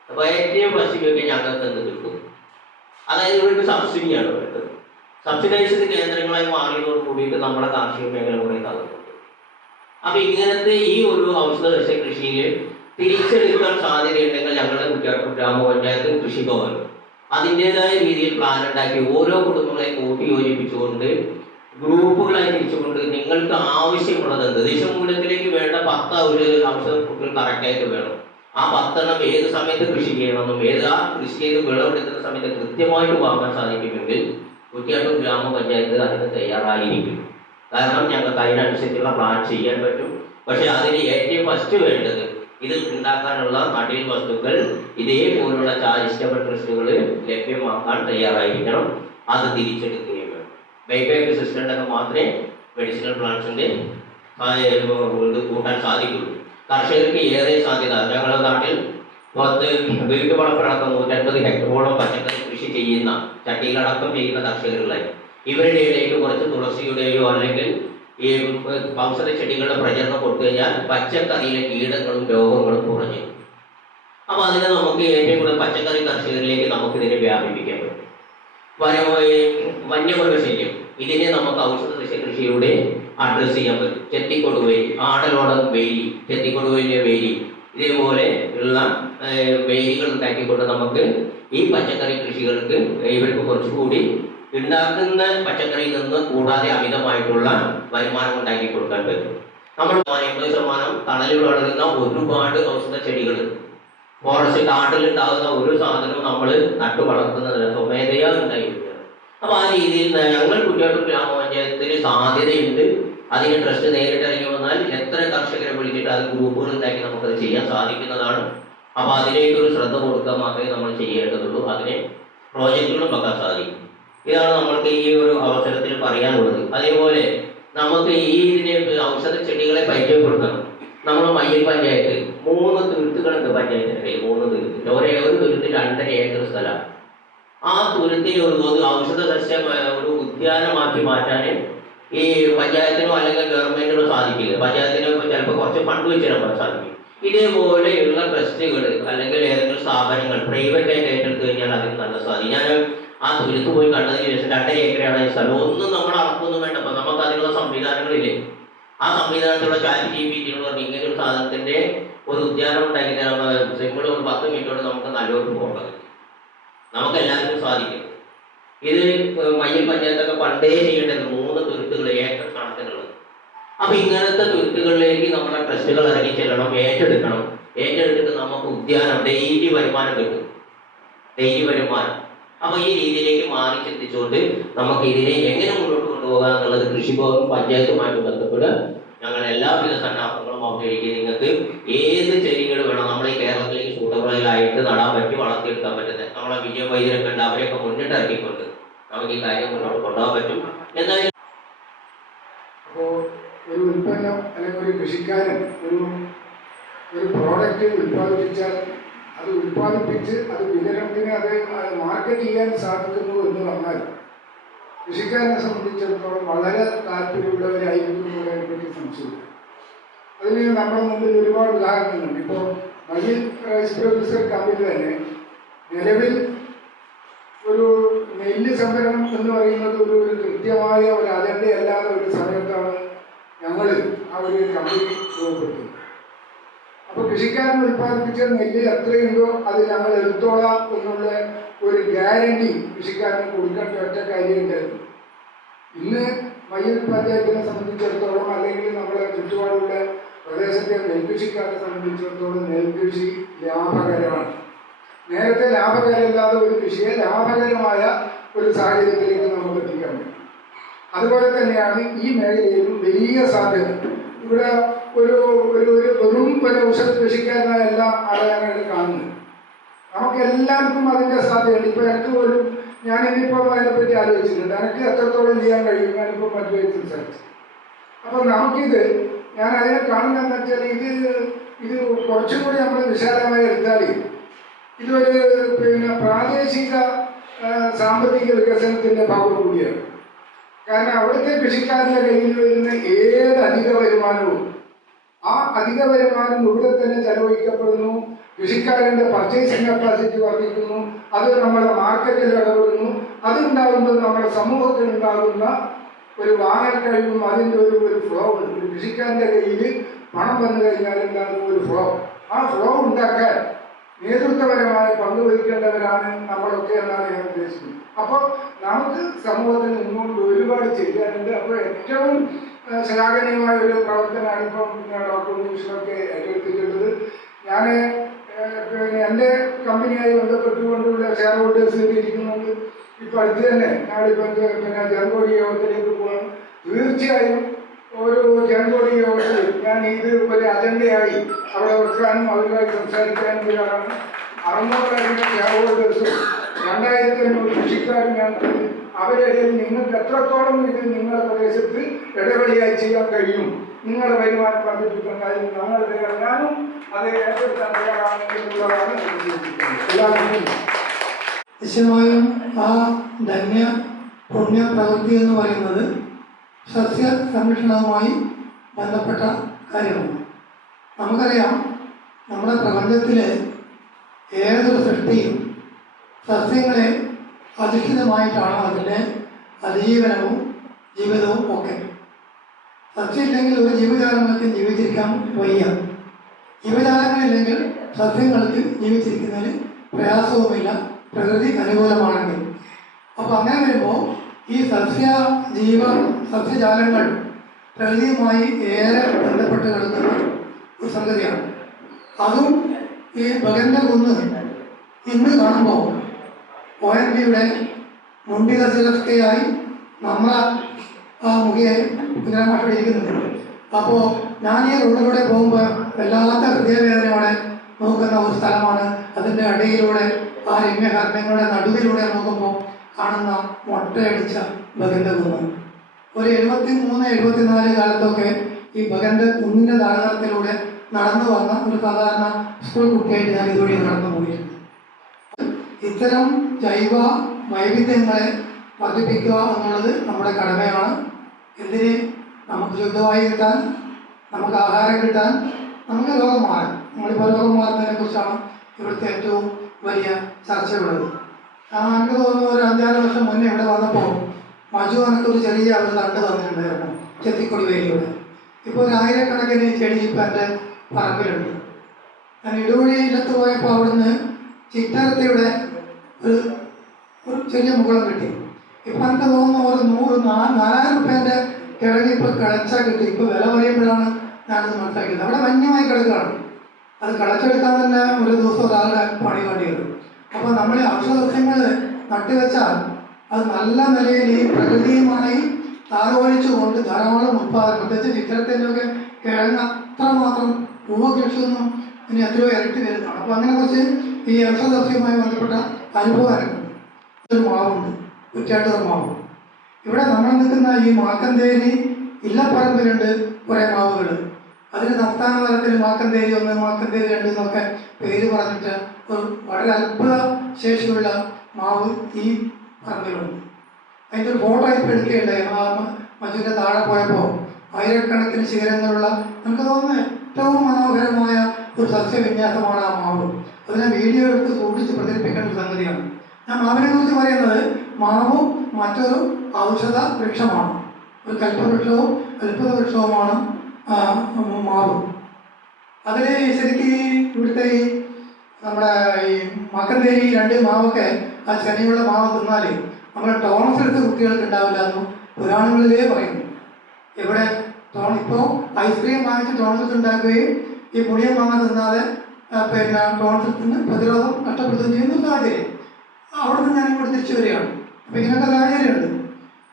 അപ്പോൾ ഏറ്റവും ഫസ്റ്റിലൊക്കെ ഞങ്ങൾക്ക് എന്ത് കിട്ടും, അതായത് ഇവർക്ക് സബ്സിഡിയാണ് വേണ്ടത്. സബ്സിഡൈസ്ഡ് കേന്ദ്രങ്ങളായി മാറിയതോട് കൂടിയിട്ട് നമ്മുടെ കാർഷിക മേഖല കുറേ തകർന്നു. അപ്പൊ ഇങ്ങനത്തെ ഈ ഒരു ഔഷധ സസ്യ കൃഷിയിൽ തിരിച്ചെടുക്കാൻ സാധ്യതയുണ്ടെങ്കിൽ ഞങ്ങളുടെ കുറ്റ്യാട്ടൂർ ഗ്രാമപഞ്ചായത്ത് കൃഷിഭവൻ അതിൻ്റെതായ രീതിയിൽ പ്ലാൻ ഉണ്ടാക്കി ഓരോ കുടുംബങ്ങളെ കൂട്ടി യോജിപ്പിച്ചുകൊണ്ട് ഗ്രൂപ്പുകളായി തിരിച്ചുകൊണ്ട് നിങ്ങൾക്ക് ആവശ്യമുള്ളത് എന്ത് ദേശമൂലത്തിലേക്ക് വേണ്ട 10 ഔഷധ കറക്റ്റായിട്ട് വേണം. ആ 10 ഏത് സമയത്ത് കൃഷി ചെയ്യണമെന്നും ആ കൃഷി ചെയ്ത് വിളവെടുക്കുന്ന സമയത്ത് കൃത്യമായിട്ട് വാങ്ങാൻ സാധിക്കുമെങ്കിൽ കുറ്റ്യാട്ടൂർ ഗ്രാമപഞ്ചായത്ത് അതിന് തയ്യാറായിരിക്കും. കാരണം ഞങ്ങൾക്ക് അതിനനുസരിച്ചുള്ള പ്ലാൻ ചെയ്യാൻ പറ്റും. പക്ഷെ അതിന് ഏറ്റവും ഫസ്റ്റ് വേണ്ടത് ഇത് ഉണ്ടാക്കാനുള്ള നടീൽ വസ്തുക്കൾ ഇതേപോലുള്ള ചാരിറ്റബിൾ ട്രസ്റ്റുകൾ ലഭ്യമാക്കാൻ തയ്യാറായിരിക്കണം. അത് തിരിച്ചെടുക്കുകയും വേണം. ബൈബാക്ക് സിസ്റ്റം ഉണ്ടെങ്കിൽ മാത്രമേ മെഡിസിനൽ പ്ലാന്റ്സിൻ്റെ ഇത് കൂട്ടാൻ സാധിക്കുള്ളൂ. കർഷകർക്ക് ഏറെ സാധ്യത. ഞങ്ങളുടെ നാട്ടിൽ വീട്ടുവളപ്പടക്കം 150 ഹെക്ടറോളം പച്ചക്കറി കൃഷി ചെയ്യുന്ന ചട്ടിയിലടക്കം ചെയ്യുന്ന കർഷകരുകളായി ഇവരുടെ ഇടയിൽ കുറച്ച് തുളസിയുടെയോ അല്ലെങ്കിൽ ഈ ഔഷധ ചെടികളുടെ പ്രചരണം കൊടുത്തു കഴിഞ്ഞാൽ പച്ചക്കറിയിലെ കീടങ്ങളും രോഗങ്ങളും കുറഞ്ഞു. അപ്പോൾ അതിനെ നമുക്ക് ഏറ്റവും കൂടുതൽ പച്ചക്കറി കർഷകരിലേക്ക് നമുക്കിതിനെ വ്യാപിപ്പിക്കാൻ പറ്റും. വന്യമൃഗശല്യം ഇതിനെ നമുക്ക് ഔഷധ സസ്യ കൃഷിയിലൂടെ അഡ്രസ്സ് ചെയ്യാൻ പറ്റും. ചെത്തിക്കൊടുവേലി, ആടലോടം വേലി, ചെത്തിക്കൊടുവേലിയ വേലി, ഇതേപോലെ ഉള്ള വേലികൾ ഉണ്ടാക്കിക്കൊണ്ട് നമുക്ക് ഈ പച്ചക്കറി കൃഷികൾക്ക് ഇവർക്ക് കുറച്ചുകൂടി ഉണ്ടാക്കുന്ന പച്ചക്കറിയിൽ നിന്ന് കൂടാതെ അമിതമായിട്ടുള്ള വരുമാനം ഉണ്ടാക്കി കൊടുക്കാൻ പറ്റും. നമ്മൾ 80% തണലിൽ വളരുന്ന ഒരുപാട് ഔഷധ ചെടികൾ ഫോറസ്റ്റ് കാട്ടിലുണ്ടാകുന്ന ഒരു സാധനവും നമ്മൾ നട്ടു വളർത്തുന്നതിന് സ്വമേധയാ ഉണ്ടായിരിക്കുകയാണ്. അപ്പോൾ ആ രീതിയിൽ ഞങ്ങൾ കുറ്റ്യാട്ടൂർ ഗ്രാമപഞ്ചായത്തിന് സാധ്യതയുണ്ട്. അതിന് ട്രസ്റ്റ് നേരിട്ട് ഇറങ്ങി വന്നാൽ എത്ര കർഷകരെ വിളിച്ചിട്ട് അത് ഗ്രൂപ്പുകൾ ഉണ്ടാക്കി നമുക്കത് ചെയ്യാൻ സാധിക്കുന്നതാണ്. അപ്പോൾ അതിലേക്കൊരു ശ്രദ്ധ കൊടുക്കുക മാത്രമേ നമ്മൾ ചെയ്യേണ്ടതുള്ളൂ. അതിനെ പ്രോജക്റ്റുകളും വെക്കാൻ സാധിക്കും. ഇതാണ് നമ്മൾക്ക് ഈ ഒരു അവസരത്തിൽ പറയാനുള്ളത്. അതേപോലെ നമുക്ക് ഈ ഇതിനെ ഔഷധ ചെടികളെ പരിചയപ്പെടുത്തണം. നമ്മൾ മയ്യിൽ പഞ്ചായത്ത് 3 തുരുത്തുകളുണ്ട്. പഞ്ചായത്തിൻ്റെ 3 തുരുത്ത്, ഒരു തുരുത്ത് 2.5 ഏക്കർ സ്ഥലമാണ്. ആ തുരുത്തിന് ഒരു ഔഷധ സസ്യ ഒരു ഉദ്യാനമാക്കി മാറ്റാൻ ഈ പഞ്ചായത്തിനോ അല്ലെങ്കിൽ ഗവൺമെന്റിനോ സാധിക്കില്ല. പഞ്ചായത്തിനോ ചിലപ്പോൾ കുറച്ച് ഫണ്ട് വെച്ച് തരാൻ സാധിക്കും. ഇതേപോലെയുള്ള ട്രസ്റ്റുകൾ അല്ലെങ്കിൽ ഏതെങ്കിലും സ്ഥാപനങ്ങൾ പ്രൈവറ്റ് ആയിട്ട് ഏറ്റെടുത്ത് കഴിഞ്ഞാൽ അതിന് നല്ല സാധിക്കും. ഞാൻ ആ തുരുത്ത് പോയി കണ്ടതിന് ശേഷം 2.5 ഏക്കറാണ് ഈ സ്ഥലം. ഒന്നും നമ്മൾ അളക്കൊന്നും വേണ്ട. അപ്പം നമുക്ക് അതിനുള്ള സംവിധാനങ്ങളില്ലേ. ആ സംവിധാനത്തിലുള്ള ChatGPT പറഞ്ഞ് ഇങ്ങനെ ഒരു സാധനത്തിന്റെ ഒരു ഉദ്യാനം ഉണ്ടാക്കി തരാൻ സിമ്പിൾ ഒരു 10 മിനിറ്റ് കൊണ്ട് നമുക്ക് നല്ലൊരു പോകണം. നമുക്ക് എല്ലാവർക്കും സാധിക്കും. ഇത് മയ്യിൽ പഞ്ചായത്തൊക്കെ പണ്ടേ ചെയ്യേണ്ടത് 3 തുരുത്തുകൾ ഏക്കർ കണക്കിനുള്ളത്. അപ്പൊ ഇങ്ങനത്തെ തുരുത്തുകളിലേക്ക് നമ്മുടെ ട്രസ്റ്റുകൾ ഇറങ്ങി ചെല്ലണം, ഏറ്റെടുക്കണം. ഏറ്റെടുത്തിട്ട് നമുക്ക് ഉദ്യാനം ഡെയിലി വരുമാനം കിട്ടും. ഡെയിലി വരുമാനം. അപ്പൊ ഈ രീതിയിലേക്ക് മാറി ചിന്തിച്ചുകൊണ്ട് നമുക്ക് ഇതിനെ എങ്ങനെ മുന്നോട്ട് കൊണ്ടുപോകാം എന്നുള്ളത് കൃഷിഭവൻ പഞ്ചായത്തുമായിട്ട് ബന്ധപ്പെട്ട് ഞങ്ങൾ എല്ലാവിധ സന്നാഹങ്ങളും അവതരിക്കും. നിങ്ങൾക്ക് ഏത് ചെടികൾ വേണം നമ്മൾ ഈ കേരളത്തിലേക്ക് സൂട്ടബിളായിട്ട് നടാൻ പറ്റി വളർത്തിയെടുക്കാൻ പറ്റുന്നത് നമ്മളെ വിജയവൈദ്യരൊക്കെ ഉണ്ട്. അവരെയൊക്കെ മുന്നിട്ട് ഇറക്കിക്കൊണ്ട് നമുക്ക് ഈ കാര്യം മുന്നോട്ട് കൊണ്ടുപോകാൻ പറ്റും. എന്തായാലും അപ്പോൾ ഒരു ഉൽപ്പന്നം അല്ലെങ്കിൽ ഒരു കൃഷിക്കാരൻ ഒരു പ്രോഡക്റ്റ് ഉൽപ്പാദിപ്പിച്ചാൽ അത് ഉൽപ്പാദിപ്പിച്ച് അത് വിതരണത്തിന് അത് മാർക്കറ്റ് ചെയ്യാൻ സാധിക്കുന്നു എന്ന് പറഞ്ഞാൽ കൃഷിക്കാരനെ സംബന്ധിച്ചിടത്തോളം വളരെ താല്പര്യമുള്ളവരായിരിക്കും എന്നതിനെപ്പറ്റി സംശയമില്ല. അതിന് നമ്മുടെ മുമ്പിൽ ഒരുപാട് ഉദാഹരണങ്ങളുണ്ട്. ഇപ്പോൾ മയ്യിൽ റൈസ് പ്രൊഡ്യൂസർ കമ്പനി തന്നെ നിലവിൽ ഒരു നെല്ല് സംഭരണം എന്ന് പറയുന്നത് ഒരു കൃത്യമായ ഒരു അജണ്ടയല്ലാതെ ഒരു സമയത്താണ് ഞങ്ങൾ ആ ഒരു കമ്പനി രൂപപ്പെടുത്തുന്നത്. അപ്പോൾ കൃഷിക്കാരൻ ഉൽപ്പാദിപ്പിച്ച നെല്ല് എത്രയുണ്ടോ അത് ഞങ്ങൾ എടുത്തോളാം എന്നുള്ള ഒരു ഗ്യാരണ്ടി കൃഷിക്കാരന് കൊടുക്കേണ്ട ഒറ്റ കാര്യമുണ്ടായിരുന്നു. ഇന്ന് മയ്യിൽ പഞ്ചായത്തിനെ സംബന്ധിച്ചിടത്തോളം അല്ലെങ്കിൽ നമ്മുടെ ചുറ്റുപാടുള്ള പ്രദേശത്തെ നെൽകൃഷിക്കാരെ സംബന്ധിച്ചിടത്തോളം നെൽകൃഷി ലാഭകരമാണ്. നേരത്തെ ലാഭകരമല്ലാതെ ഒരു കൃഷിയെ ലാഭകരമായ ഒരു സാഹചര്യത്തിലേക്ക് നമുക്ക് എത്തിക്കാൻ പറ്റും. അതുപോലെ തന്നെയാണ് ഈ മേഖലയിലും വലിയ സാധ്യത. ഇവിടെ ഒരു വെറും ഔഷധ കൃഷിക്കാരനായ എല്ലാ ആളെയാണ് കാണുന്നത്. നമുക്ക് എല്ലാവർക്കും അതിൻ്റെ സാധ്യതയുണ്ട്. ഇപ്പോൾ എനിക്ക് പോലും ഞാനിപ്പോൾ അതിനെപ്പറ്റി ആലോചിച്ചിട്ടുണ്ട്. എനിക്ക് എത്രത്തോളം ചെയ്യാൻ കഴിയും ഞാനിപ്പോൾ മറ്റുമായി സംസാരിച്ചു. അപ്പം നമുക്കിത് ഞാൻ അതിനെ കാണുന്നതെന്ന് വെച്ചാൽ ഇത് കുറച്ചും കൂടി നമ്മൾ വിശാലമായി എടുത്താൽ ഇതൊരു പ്രാദേശിക സാമ്പത്തിക വികസനത്തിൻ്റെ ഭാഗം കൂടിയാണ്. കാരണം അവിടുത്തെ കൃഷിക്കാരൻ്റെ കയ്യിൽ വരുന്ന ഏത് അധിക വരുമാനവും ആ അധിക വരുമാനം ഇവിടെ തന്നെ ചെലവഴിക്കപ്പെടുന്നു. കൃഷിക്കാരൻ്റെ പർച്ചേസിംഗ് കപ്പാസിറ്റി വർദ്ധിക്കുന്നു. അത് നമ്മുടെ മാർക്കറ്റിൽ ഇടപെടുന്നു. അതുണ്ടാകുമ്പോൾ നമ്മുടെ സമൂഹത്തിൽ ഉണ്ടാകുന്ന ഒരു വാങ്ങൽ കഴിവും അതിൻ്റെ ഒരു ഫ്ലോ ഉണ്ട്. ഒരു കൃഷിക്കാരൻ്റെ കയ്യിൽ പണം വന്നു കഴിഞ്ഞാൽ ഉണ്ടാകുന്ന ഒരു ഫ്ലോ, ആ ഫ്ലോ ഉണ്ടാക്കാൻ നേതൃത്വപരമായി പങ്കുവഹിക്കേണ്ടവരാണ് നമ്മളൊക്കെ എന്നാണ് ഞാൻ ഉദ്ദേശിക്കുന്നത്. അപ്പോൾ നമുക്ക് സമൂഹത്തിൽ നിന്നുകൊണ്ട് ഒരുപാട് ചെയ്യാനുണ്ട്. അപ്പോൾ ഏറ്റവും ശ്ലാഘനീയമായ ഒരു പ്രവർത്തനമാണ് ഇപ്പം ഡോക്ടർ ഉണ്ണീഷൊക്കെ ഏറ്റെടുത്തിട്ടുള്ളത്. ഞാൻ എൻ്റെ കമ്പനിയായി ബന്ധപ്പെട്ടുകൊണ്ടുള്ള ഷെയർ ഹോൾഡേഴ്സ് ഇരിക്കുന്നുണ്ട്. ഇപ്പം അടുത്ത് തന്നെ ഞാനിപ്പം ജനകോടി യോഗത്തിലേക്ക് പോകണം. തീർച്ചയായും ഒരു ജനകോടി യോഗത്തിൽ ഞാൻ ഇത് ഒരു അജണ്ടയായി അവിടെ വെക്കാനും അവരുമായി സംസാരിക്കാനും തയ്യാറാണ്. 600 ഷെയർ ഹോൾഡേഴ്സും 2500 കൃഷിക്കാരും ഞാൻ അവരിടയിൽ നിങ്ങൾക്ക് എത്രത്തോളം ഇത് നിങ്ങളുടെ പ്രദേശത്ത് ഇടപെടിയായി ചെയ്യാൻ കഴിയും, നിങ്ങളുടെ വരുമാനം വർദ്ധിപ്പിക്കാൻ കഴിയും, ഞാനും അത് ഏറ്റെടുക്കാൻ തയ്യാറാണ് എന്നുള്ളതാണ് എല്ലാവർക്കും. നിശ്ചയമായും ആ ധന്യ പുണ്യ പ്രവൃത്തി എന്ന് പറയുന്നത് സസ്യ സംരക്ഷണവുമായി ബന്ധപ്പെട്ട കാര്യമാണ്. നമുക്കറിയാം, നമ്മുടെ പ്രപഞ്ചത്തിലെ ഏതൊരു സൃഷ്ടിയും സസ്യങ്ങളെ അധിഷ്ഠിതമായിട്ടാണ് അതിൻ്റെ അതിജീവനവും ജീവിതവും ഒക്കെ. സസ്യമില്ലെങ്കിൽ ഒരു ജീവജാലങ്ങൾക്ക് ജീവിച്ചിരിക്കാൻ വയ്യ. ജീവജാലങ്ങളില്ലെങ്കിൽ സസ്യങ്ങൾക്ക് ജീവിച്ചിരിക്കുന്നതിന് പ്രയാസവുമില്ല, പ്രകൃതി അനുകൂലമാണെങ്കിൽ. അപ്പോൾ അങ്ങനെ വരുമ്പോൾ ഈ സസ്യജാലങ്ങൾ പ്രകൃതിയുമായി ഏറെ ബന്ധപ്പെട്ട് കിടക്കുന്ന ഒരു സംഗതിയാണ്. അതും ഈ ഭഗന്റെ കുന്ന് ഇന്ന് കാണുമ്പോൾ ONVയുടെ മുണ്ടിത ചിലർക്കയായി നമ്മളെ ആ മുഖ്യ കുഞ്ഞാമാഷോടെ ഇരിക്കുന്നുണ്ട്. അപ്പോൾ ഞാൻ ഈ റോഡിലൂടെ പോകുമ്പോൾ വല്ലാത്ത ഹൃദയവേദനയോടെ നോക്കുന്ന ഒരു സ്ഥലമാണ്. അതിൻ്റെ അടിയിലൂടെ ആ രമ്യകർമ്മങ്ങളുടെ നടുവിലൂടെ നോക്കുമ്പോൾ കാണുന്ന മൊട്ടയടിച്ച ഭഗന്റെ കുന്ന്. ഒരു 73-74 കാലത്തൊക്കെ ഈ ഭഗന്റെ കുന്നിൻ്റെ താഴ്വാരത്തിലൂടെ നടന്നു വന്ന ഒരു സാധാരണ സ്കൂൾ കുട്ടിയായിട്ട് ഞാൻ ഇതുവഴി നടന്നു പോയിരുന്നു. ഇത്തരം ജൈവ വൈവിധ്യങ്ങളെ വർദ്ധിപ്പിക്കുക എന്നുള്ളത് നമ്മുടെ കടമയാണ്. എന്തിന്? നമുക്ക് ശുദ്ധമായി കിട്ടാൻ, നമുക്ക് ആഹാരം കിട്ടാൻ, നമുക്ക് രോഗം മാറാൻ. നമ്മളിപ്പോൾ രോഗം മാറുന്നതിനെ കുറിച്ചാണ് ഇവിടുത്തെ ഏറ്റവും വലിയ ചർച്ചയുള്ളത്. എനിക്ക് തോന്നുന്നു ഒരു 5-6 വർഷം മുന്നേ ഇവിടെ വന്നപ്പോൾ മജു എനിക്കൊരു ചെറിയ ഒരു തണ്ട് തന്നിട്ടുണ്ടായിരുന്നു, ചെത്തിക്കൊടി വേലിയുടെ. ഇപ്പോൾ 1000കണക്കിന് ചെടി ഇപ്പം എൻ്റെ പറമ്പിലുണ്ട്. ഞാൻ ഇടുവഴിയിലത്ത് പോയപ്പോൾ അവിടുന്ന് ചിറ്റരത്തിയുടെ ഒരു ചെറിയ മുകളം കിട്ടി. ഇപ്പം എനിക്ക് തോന്നുന്നു ഒരു 4000 രൂപേൻ്റെ കിഴങ്ങ് ഇപ്പോൾ കിളച്ചാൽ കിട്ടി. ഇപ്പോൾ വില പറയുമ്പോഴാണ് ഞാനത് മനസ്സിലാക്കിയത്. അവിടെ വന്യമായി കിടക്കുകയാണ്. അത് കിളച്ചെടുക്കാൻ തന്നെ ഒരു ദിവസം ഒരാളുടെ പണി വേണ്ടി വരും. അപ്പോൾ നമ്മൾ ഔഷധസസ്യങ്ങൾ നട്ടുവെച്ചാൽ അത് നല്ല നിലയിൽ ഈ പ്രകൃതിയുമായി താലോലിച്ചുകൊണ്ട് ധാരാളം ഉത്പാദനം, പ്രത്യേകിച്ച് ചിത്രത്തിൻ്റെയൊക്കെ കിഴങ്ങ് അത്രമാത്രം പൂവകൃഷിയൊന്നും ഇനി എത്രയോ ഇരട്ടി വരുന്നതാണ്. അപ്പോൾ അങ്ങനെ കുറച്ച് ഈ ഔഷധസസ്യവുമായി ബന്ധപ്പെട്ട അനുഭവമായിരുന്നു. ഒരു മാവുണ്ട്, കുറ്റാട്ടൂർ മാവ്. ഇവിടെ നമ്മൾ നിൽക്കുന്ന ഈ മാക്കന്തേരി ഇല്ലപ്പറമ്പിലുണ്ട് കുറേ മാവുകൾ. അതിന് സംസ്ഥാന തലത്തിൽ മാക്കന്തേരി 1, മാക്കന്തേരി 2 എന്നൊക്കെ പേര് പറഞ്ഞിട്ട് ഒരു വളരെ അത്ഭുത ശേഷിയുള്ള മാവ് ഈ പറമ്പിലുണ്ട്. അതിൻ്റെ ഒരു ഫോട്ടോ ഇപ്പോൾ എടുക്കുകയുണ്ടായി. ആ മജുവിൻ്റെ താഴെ പോയപ്പോൾ 1000കണക്കിന് ശിഖരങ്ങളുള്ള നമുക്ക് തോന്നുന്ന ഏറ്റവും മനോഹരമായ ഒരു സസ്യവിന്യാസമാണ് ആ മാവ്. അതിനെ വീഡിയോ എടുത്ത് സൂക്ഷിച്ച് പ്രചരിപ്പിക്കേണ്ട ഒരു സംഗതിയാണ്. ഞാൻ മാവിനെ കുറിച്ച് പറയുന്നത്, മാവും മറ്റൊരു ഔഷധ വൃക്ഷമാണ്. ഒരു കൽപ്പവൃക്ഷവും അത്ഭുത വൃക്ഷവുമാണ് മാവ്. അതിൽ ശരിക്കും ഇവിടുത്തെ ഈ നമ്മുടെ ഈ മാക്കന്തേരി 2 മാവൊക്കെ ആ ശനിയുള്ള മാവ് തിന്നാൽ നമ്മുടെ ടോണസ് എടുത്ത് കുട്ടികൾക്ക് ഉണ്ടാവില്ല എന്നും പുരാണങ്ങളിലേ പറയുന്നു. ഇവിടെ ഇപ്പോൾ ഐസ്ക്രീം വാങ്ങിച്ച് ടോണസ് ഉണ്ടാക്കുകയും ഈ പുളിയ മാങ്ങ തിന്നാതെ ടോണസിന് പ്രതിരോധം നഷ്ടപ്പെടുത്തുകയും ചെയ്യുന്ന സാഹചര്യം. അവിടെ നിന്ന് ഞാനിവിടെ തിരിച്ചു വരികയാണ്. അപ്പോൾ ഇങ്ങനത്തെ സാഹചര്യമുണ്ട്.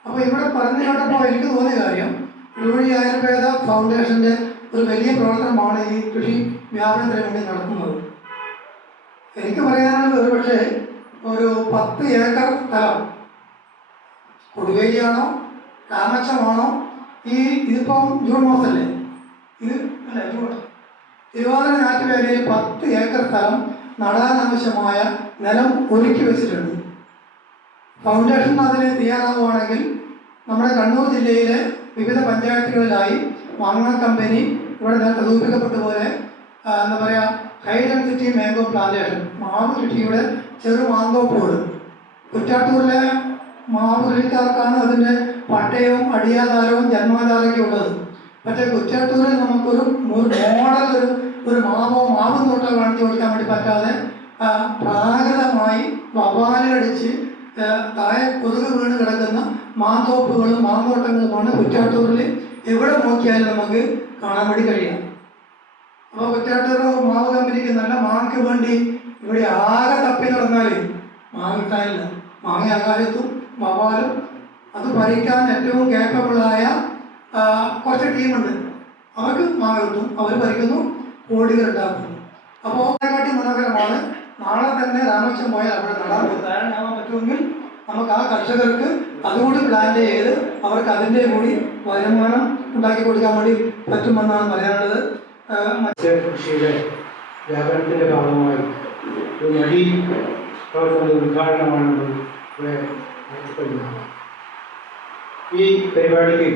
അപ്പോൾ ഇവിടെ പറഞ്ഞു കേട്ടപ്പോൾ എനിക്ക് തോന്നിയ കാര്യം, ഇതുവഴി ആയുർവേദ ഫൗണ്ടേഷൻ്റെ ഒരു വലിയ പ്രവർത്തനമാണ് ഈ കൃഷി വ്യാപനത്തിന് വേണ്ടി നടത്തുന്നത്. എനിക്ക് പറയാനുള്ളത് ഒരുപക്ഷെ ഒരു 10 ഏക്കർ സ്ഥലം, കൊടുവേലിയാണോ രാമച്ചമാണോ, ഇതിപ്പം ജൂൺ മാസമല്ലേ, ഇത് അല്ല ജൂൺ, തിരുവാതിര ഞാറ്റുവേലയിൽ 10 ഏക്കർ സ്ഥലം നടാനാവശ്യമായ നിലം ഒരുക്കി വെച്ചിട്ടുണ്ട്. ഫൗണ്ടേഷൻ അതിന് തയ്യാറാവുകയാണെങ്കിൽ നമ്മുടെ കണ്ണൂർ ജില്ലയിലെ വിവിധ പഞ്ചായത്തുകളിലായി മാങ്ങ കമ്പനി ഇവിടെ നേരത്തെ സൂചിപ്പിക്കപ്പെട്ട പോലെ എന്താ പറയുക ഹൈ ഡെൻസിറ്റി മാംഗോ പ്ലാന്റേഷൻ മാവ് കൃഷിയുടെ ചെറു മാങ്കോപ്പുകൾ കുറ്റാട്ടൂരിലെ മാവ് കൃഷിക്കാർക്കാണ് അതിൻ്റെ പട്ടയവും അടിയാധാരവും ജന്മാധാരമൊക്കെ ഉള്ളത്. പക്ഷേ കുറ്റാട്ടൂരിൽ നമുക്കൊരു മോഡൽ ഒരു മാവും തോട്ടം കാണിച്ചു കൊടുക്കാൻ വേണ്ടി പറ്റാതെ പ്രാകൃതമായി വവാലടിച്ച് താഴെ കൊതുക് വീണ് കിടക്കുന്ന മാന്തോപ്പുകളും മാന്തോട്ടങ്ങളുമാണ് കുറ്റാട്ടൂരിൽ എവിടെ നോക്കിയാലും നമുക്ക് കാണാൻ വേണ്ടി കഴിയാം. അപ്പോൾ കുറ്റാട്ടൂർ മാവ് കമ്പനിക്ക് നല്ല മാങ്ങയ്ക്ക് വേണ്ടി ഇവിടെ ആകെ തപ്പി നടന്നാൽ മാങ്ങ കിട്ടാനില്ല. മാങ്ങ അകാലത്തും വവാലും അത് പറിക്കാൻ ഏറ്റവും കേപ്പബിളായ കുറച്ച് ടീമുണ്ട്. അവർക്ക് മാങ്ങ കിട്ടും, അവർ പറിക്കുന്നു, കോടികൾ ഉണ്ടാക്കുന്നു. അപ്പോൾ അതിനെക്കാട്ടി മനോഹരമാണ് നാളെ തന്നെ രാമേശ്വരം പോയാൽ അവിടെ നടാൻ തയ്യാറാകാൻ പറ്റുമെങ്കിൽ നമുക്ക് ആ കർഷകർക്ക് അതുകൂടി പ്ലാൻ ചെയ്ത് അവർക്ക് അതിൻ്റെ കൂടി വരുമാനം ഉണ്ടാക്കി കൊടുക്കാൻ വേണ്ടി പറ്റുമെന്നാണ് പറയാനുള്ളത്. കൃഷിയുടെ വ്യാപനത്തിൻ്റെ ഭാഗമായി ഒരു നദീ പ്രവർത്തന ഉദ്ഘാടനമാണ് ഇവിടെ നടത്തപ്പെടുന്നത്. ഈ പരിപാടിക്ക്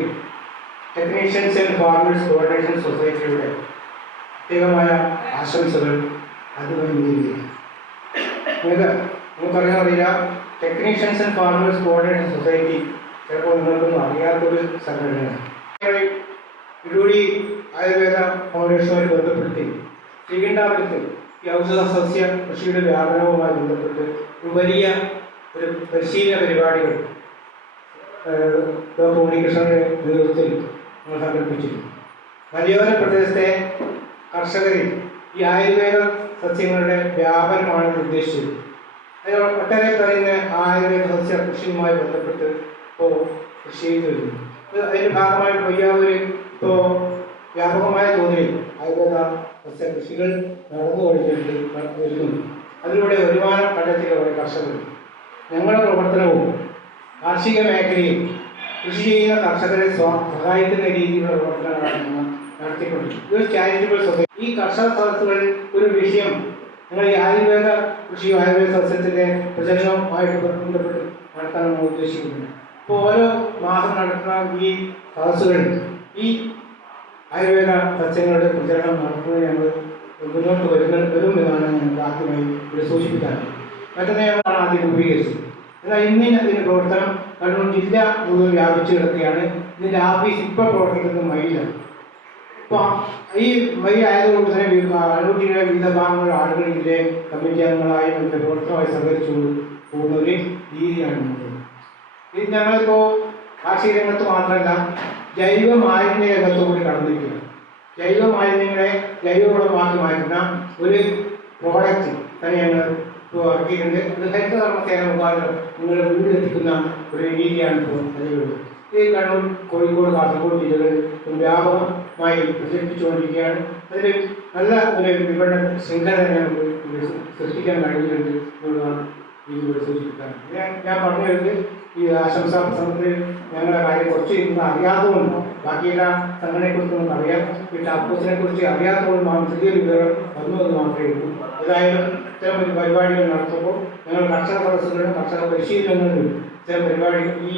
ടെക്നീഷ്യൻസ് ആൻഡ് ഫാർമേഴ്സ് കോർഡിനേഷൻ സൊസൈറ്റിയുടെ പ്രത്യേകമായ ആശംസകൾ അതുമായി നേരുകയാണ്. നമുക്കറിയാറില്ല, technicians and farmers coordination society ചിലപ്പോൾ നിങ്ങൾക്കൊന്നും അറിയാത്തൊരു സംഘടനയാണ്. ഇടുക്കി ആയുർവേദ ഫൗണ്ടേഷനുമായി ബന്ധപ്പെടുത്തി ശ്രീകണ്ഠാപുരത്ത് ഈ ഔഷധ സസ്യ കൃഷിയുടെ വ്യാപനവുമായി ബന്ധപ്പെട്ട് ഒരു വലിയ പരിശീലന പരിപാടികൾ ഡോക്ടർ ഉണ്ണികൃഷ്ണന്റെ നേതൃത്വത്തിൽ നമ്മൾ സംഘടിപ്പിച്ചിരുന്നു. മലയോര പ്രദേശത്തെ കർഷകരിൽ ഈ ആയുർവേദ സസ്യങ്ങളുടെ വ്യാപനമാണ് ഉദ്ദേശിച്ചത്. അതിന് ഒട്ടേറെ പറയുന്ന ആയുർവേദ സസ്യ കൃഷിയുമായി ബന്ധപ്പെട്ട് ഇപ്പോൾ കൃഷി ചെയ്തു വരുന്നു. അതിൻ്റെ ഭാഗമായി പയ്യാവൂര് ഇപ്പോൾ വ്യാപകമായ തോതിൽ ആയുർവേദ സസ്യ കൃഷികൾ നടന്നു വരുന്നുണ്ട്. അതിലൂടെ വരുമാനം കണ്ടെത്തിയ കുറേ കർഷകർ. ഞങ്ങളുടെ പ്രവർത്തനവും കാർഷിക മേഖലയിൽ കൃഷി ചെയ്യുന്ന കർഷകരെ സഹായിക്കുന്ന രീതിയിലുള്ള പ്രവർത്തനങ്ങളാണ് ഞങ്ങൾ നടത്തിക്കൊണ്ടിരിക്കുന്നത്. ഇതൊരു ചാരിറ്റബിൾ സൊസൈറ്റി. ഈ കർഷക സദസ്സുകളിൽ ഒരു വിഷയം ഞങ്ങൾ ഈ ആയുർവേദ കൃഷിയും ആയുർവേദ സസ്യത്തിൻ്റെ പ്രചരണവുമായിട്ട് ബന്ധപ്പെട്ട് നടത്താൻ നമ്മൾ ഉദ്ദേശിക്കുന്നുണ്ട്. ഇപ്പോൾ ഓരോ മാസം നടത്തുന്ന ഈ സദസ്സുകളിൽ ഈ ആയുർവേദ സസ്യങ്ങളുടെ പ്രചരണം നടത്തുന്നത് ഞങ്ങൾ മുന്നോട്ട് വരുമെന്നാണ് ഞങ്ങൾക്ക് ആദ്യമായി ഇവിടെ സൂചിപ്പിക്കാറുള്ളത്. മറ്റൊന്ന് ഞങ്ങളാണ് ആദ്യം രൂപീകരിച്ചത്. എന്നാൽ ഇതിൻ്റെ പ്രവർത്തനം കണ്ണൂർ ജില്ല മുഴുവൻ വ്യാപിച്ചു കിടക്കുകയാണ്. ഇതിൻ്റെ ഓഫീസ് ഇപ്പോൾ പ്രവർത്തിക്കുന്നത് മയിലാണ്. ഇപ്പോൾ ഈ മയിൽ ആയതുകൊണ്ട് തന്നെ കണ്ണൂർ ജില്ലയിലെ വിവിധ ഭാഗങ്ങളിലെ ആളുകൾ ഇതിലെ കമ്മിറ്റി അംഗങ്ങളായും ഇതിൻ്റെ പ്രവർത്തനമായി സഹകരിച്ചുകൊണ്ട് പോകുന്ന ഒരു രീതിയാണ് ഇത്. ഞങ്ങളിപ്പോൾ കാർഷിക രംഗത്ത് മാത്രമല്ല ജൈവ മാലിന്യ രംഗത്ത് കൂടി കടന്നിരിക്കുകയാണ്. ജൈവ മാലിന്യങ്ങളെ ജൈവവളമാക്കി മാറ്റുന്ന ഒരു പ്രോഡക്റ്റ് തന്നെ ഞങ്ങൾ ഇപ്പോൾ ഇറക്കിയിട്ടുണ്ട്. അത് ഹരിതകർമ്മസേന മുഖാന്തരം നിങ്ങളുടെ വീട്ടിലെത്തിക്കുന്ന ഒരു രീതിയാണ് ഇപ്പോൾ അതിലുള്ളത്. ഈ കണ്ണൂർ, കോഴിക്കോട്, കാസർഗോഡ് ജില്ലകളിൽ വ്യാപകമായി പ്രചരിപ്പിച്ചുകൊണ്ടിരിക്കുകയാണ്. അതിൽ നല്ല ഒരു വിപണന ശൃംഖല നമുക്ക് സൃഷ്ടിക്കാൻ കഴിഞ്ഞിട്ടുണ്ട് എന്നുള്ളതാണ് ഇതിലൂടെ സൂചിപ്പിക്കാറുണ്ട്. ഞാൻ പറഞ്ഞു വരുന്നത് ഈ ആശംസാ പ്രസംഗത്തിൽ ഞങ്ങളുടെ കാര്യം കുറച്ച് ഇന്ന് അറിയാത്തതുകൊണ്ട്, ബാക്കിയെല്ലാ സംഘടനയെക്കുറിച്ച് നമുക്ക് അറിയാം, പിന്നെ അപ്പോസിനെ കുറിച്ച് അറിയാത്തതുകൊണ്ട് ചെറിയൊരു വിവരം വന്നുവെന്ന് മാത്രമേ ഉള്ളൂ. ഏതായാലും ഇത്തരം ഒരു പരിപാടികൾ നടത്തുമ്പോൾ ഞങ്ങൾ കർഷക സദസ്സുകളും കർഷക പരിശീലനങ്ങളിലും ഇത്തരം പരിപാടികൾ ഈ